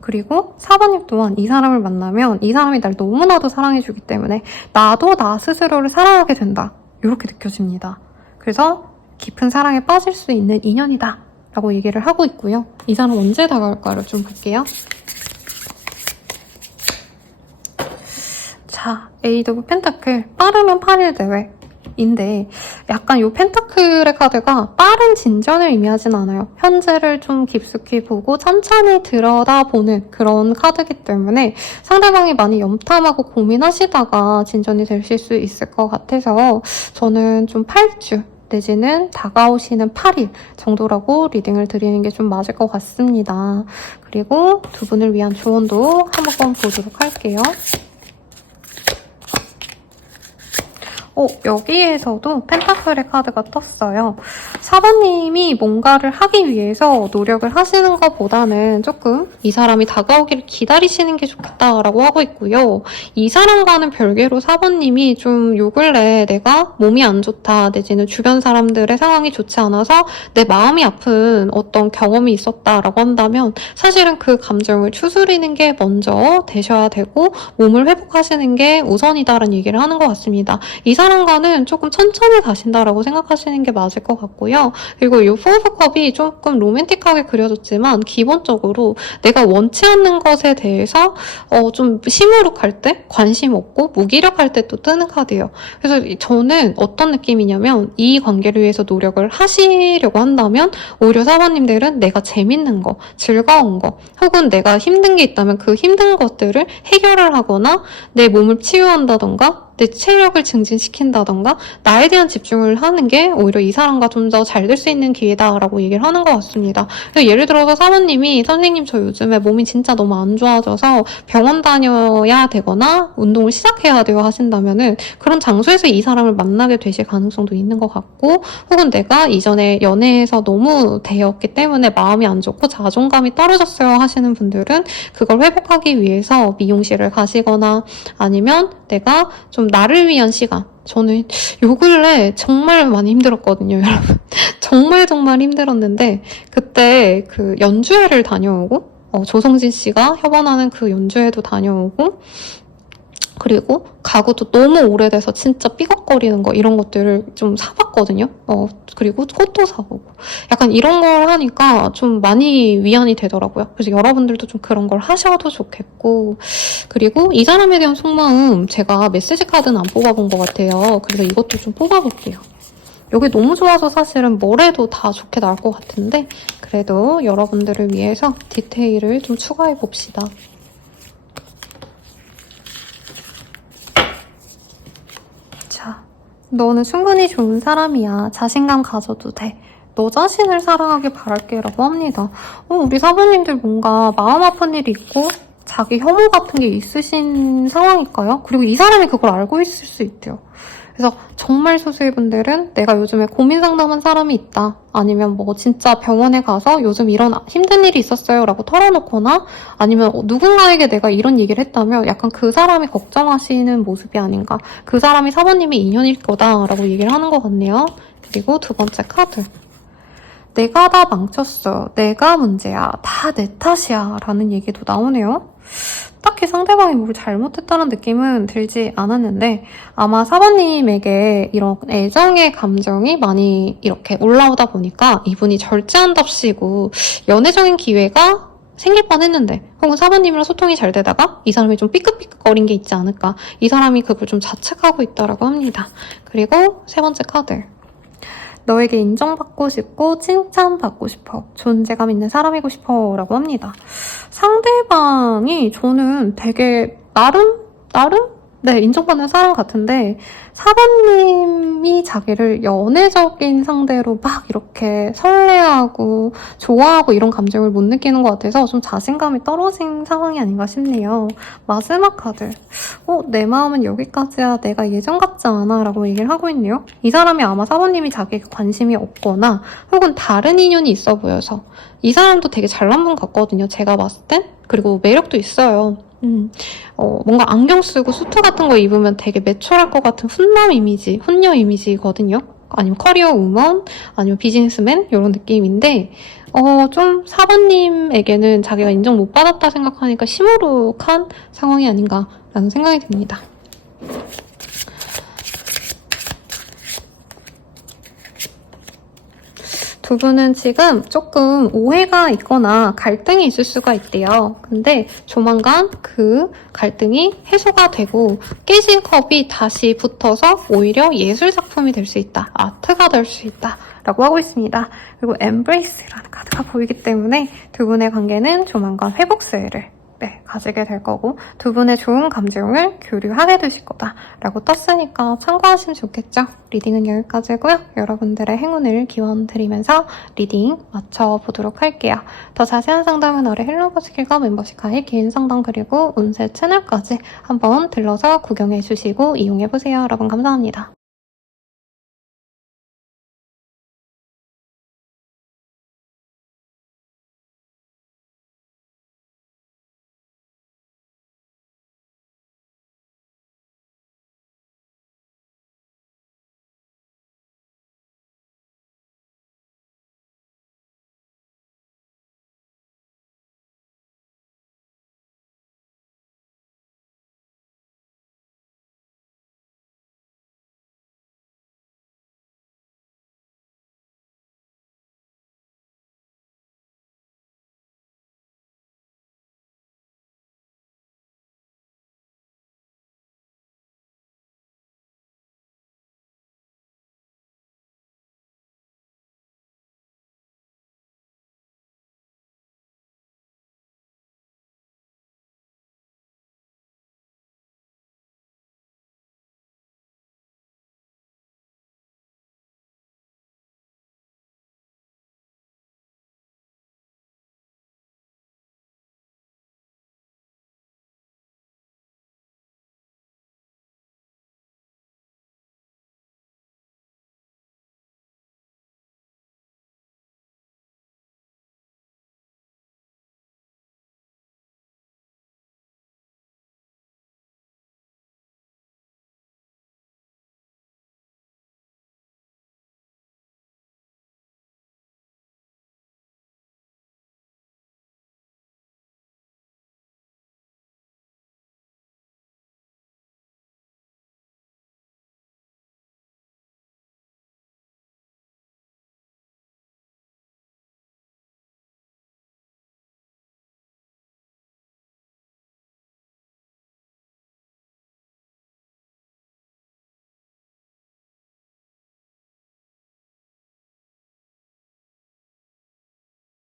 그리고 사부님 또한 이 사람을 만나면 이 사람이 날 너무나도 사랑해주기 때문에 나도 나 스스로를 사랑하게 된다, 이렇게 느껴집니다. 그래서 깊은 사랑에 빠질 수 있는 인연이다 라고 얘기를 하고 있고요. 이 사람 언제 다가올까를 좀 볼게요. 자, 에이드 오브 펜타클, 빠르면 8일 대회인데 약간 이 펜타클의 카드가 빠른 진전을 의미하진 않아요. 현재를 좀 깊숙이 보고 천천히 들여다보는 그런 카드이기 때문에 상대방이 많이 염탐하고 고민하시다가 진전이 되실 수 있을 것 같아서 저는 좀 8주 내지는 다가오시는 8일 정도라고 리딩을 드리는 게 좀 맞을 것 같습니다. 그리고 두 분을 위한 조언도 한번 보도록 할게요. 여기에서도 펜타클의 카드가 떴어요. 사부님이 뭔가를 하기 위해서 노력을 하시는 것보다는 조금 이 사람이 다가오기를 기다리시는 게 좋겠다라고 하고 있고요. 이 사람과는 별개로 사부님이 좀 요 근래 내가 몸이 안 좋다, 내지는 주변 사람들의 상황이 좋지 않아서 내 마음이 아픈 어떤 경험이 있었다라고 한다면 사실은 그 감정을 추스리는 게 먼저 되셔야 되고 몸을 회복하시는 게 우선이다라는 얘기를 하는 것 같습니다. 이 사람과는 조금 천천히 가신다라고 생각하시는 게 맞을 것 같고요. 그리고 이 포 오브 컵이 조금 로맨틱하게 그려졌지만 기본적으로 내가 원치 않는 것에 대해서 좀 시무룩할 때, 관심 없고 무기력할 때 또 뜨는 카드예요. 그래서 저는 어떤 느낌이냐면 이 관계를 위해서 노력을 하시려고 한다면 오히려 사모님들은 내가 재밌는 거, 즐거운 거, 혹은 내가 힘든 게 있다면 그 힘든 것들을 해결을 하거나 내 몸을 치유한다던가 내 체력을 증진시킨다던가 나에 대한 집중을 하는 게 오히려 이 사람과 좀 더 잘 될 수 있는 기회다라고 얘기를 하는 것 같습니다. 예를 들어서 사모님이 선생님 저 요즘에 몸이 진짜 너무 안 좋아져서 병원 다녀야 되거나 운동을 시작해야 돼요 하신다면은 그런 장소에서 이 사람을 만나게 되실 가능성도 있는 것 같고, 혹은 내가 이전에 연애에서 너무 대였기 때문에 마음이 안 좋고 자존감이 떨어졌어요 하시는 분들은 그걸 회복하기 위해서 미용실을 가시거나 아니면 내가 좀 나를 위한 시간, 저는 요 근래 정말 많이 힘들었거든요, 여러분. 정말 힘들었는데 그때 그 연주회를 다녀오고 조성진 씨가 협언하는 그 연주회도 다녀오고, 그리고 가구도 너무 오래돼서 진짜 삐걱거리는 거 이런 것들을 좀 사봤거든요. 그리고 꽃도 사보고 약간 이런 걸 하니까 좀 많이 위안이 되더라고요. 그래서 여러분들도 좀 그런 걸 하셔도 좋겠고, 그리고 이 사람에 대한 속마음 제가 메시지 카드는 안 뽑아본 것 같아요. 그래서 이것도 좀 뽑아볼게요. 여기 너무 좋아서 사실은 뭘 해도 다 좋게 나올 것 같은데 그래도 여러분들을 위해서 디테일을 좀 추가해봅시다. 자, 너는 충분히 좋은 사람이야. 자신감 가져도 돼. 너 자신을 사랑하길 바랄게 라고 합니다. 우리 사부님들 뭔가 마음 아픈 일이 있고 자기 혐오 같은 게 있으신 상황일까요? 그리고 이 사람이 그걸 알고 있을 수 있대요. 그래서 정말 소수의 분들은 내가 요즘에 고민 상담한 사람이 있다. 아니면 뭐 진짜 병원에 가서 요즘 이런 힘든 일이 있었어요 라고 털어놓거나 아니면 누군가에게 내가 이런 얘기를 했다면 약간 그 사람이 걱정하시는 모습이 아닌가. 그 사람이 사부님의 인연일 거다 라고 얘기를 하는 것 같네요. 그리고 두 번째 카드. 내가 다 망쳤어. 내가 문제야. 다 내 탓이야. 라는 얘기도 나오네요. 딱히 상대방이 뭘 잘못했다는 느낌은 들지 않았는데 아마 사모님에게 이런 애정의 감정이 많이 이렇게 올라오다 보니까 이분이 절제한답시고 연애적인 기회가 생길 뻔했는데 혹은 사모님이랑 소통이 잘 되다가 이 사람이 좀 삐끗삐끗거린 게 있지 않을까. 이 사람이 그걸 좀 자책하고 있다라고 합니다. 그리고 세 번째 카드. 너에게 인정받고 싶고 칭찬받고 싶어. 존재감 있는 사람이고 싶어 라고 합니다. 상대방이 저는 되게 나름? 네, 인정받는 사람 같은데 사부님이 자기를 연애적인 상대로 막 이렇게 설레하고 좋아하고 이런 감정을 못 느끼는 것 같아서 좀 자신감이 떨어진 상황이 아닌가 싶네요. 마지막 카드. 내 마음은 여기까지야. 내가 예전 같지 않아 라고 얘기를 하고 있네요. 이 사람이 아마 사부님이 자기에게 관심이 없거나 혹은 다른 인연이 있어 보여서 이 사람도 되게 잘난 분 같거든요. 제가 봤을 땐. 그리고 매력도 있어요. 뭔가 안경 쓰고 수트 같은 거 입으면 되게 매출할 것 같은 훈남 이미지, 훈녀 이미지거든요. 아니면 커리어 우먼, 아니면 비즈니스맨 이런 느낌인데 좀 사부님에게는 자기가 인정 못 받았다 생각하니까 시무룩한 상황이 아닌가라는 생각이 듭니다. 두 분은 지금 조금 오해가 있거나 갈등이 있을 수가 있대요. 근데 조만간 그 갈등이 해소가 되고 깨진 컵이 다시 붙어서 오히려 예술 작품이 될 수 있다. 아트가 될 수 있다. 라고 하고 있습니다. 그리고 Embrace라는 카드가 보이기 때문에 두 분의 관계는 조만간 회복세를 가지게 될 거고 두 분의 좋은 감정을 교류하게 되실 거다 라고 떴으니까 참고하시면 좋겠죠. 리딩은 여기까지고요. 여러분들의 행운을 기원드리면서 리딩 마쳐보도록 할게요. 더 자세한 상담은 아래 헬로버스킬과 멤버십 가입, 개인 상담 그리고 운세 채널까지 한번 들러서 구경해주시고 이용해보세요. 여러분 감사합니다.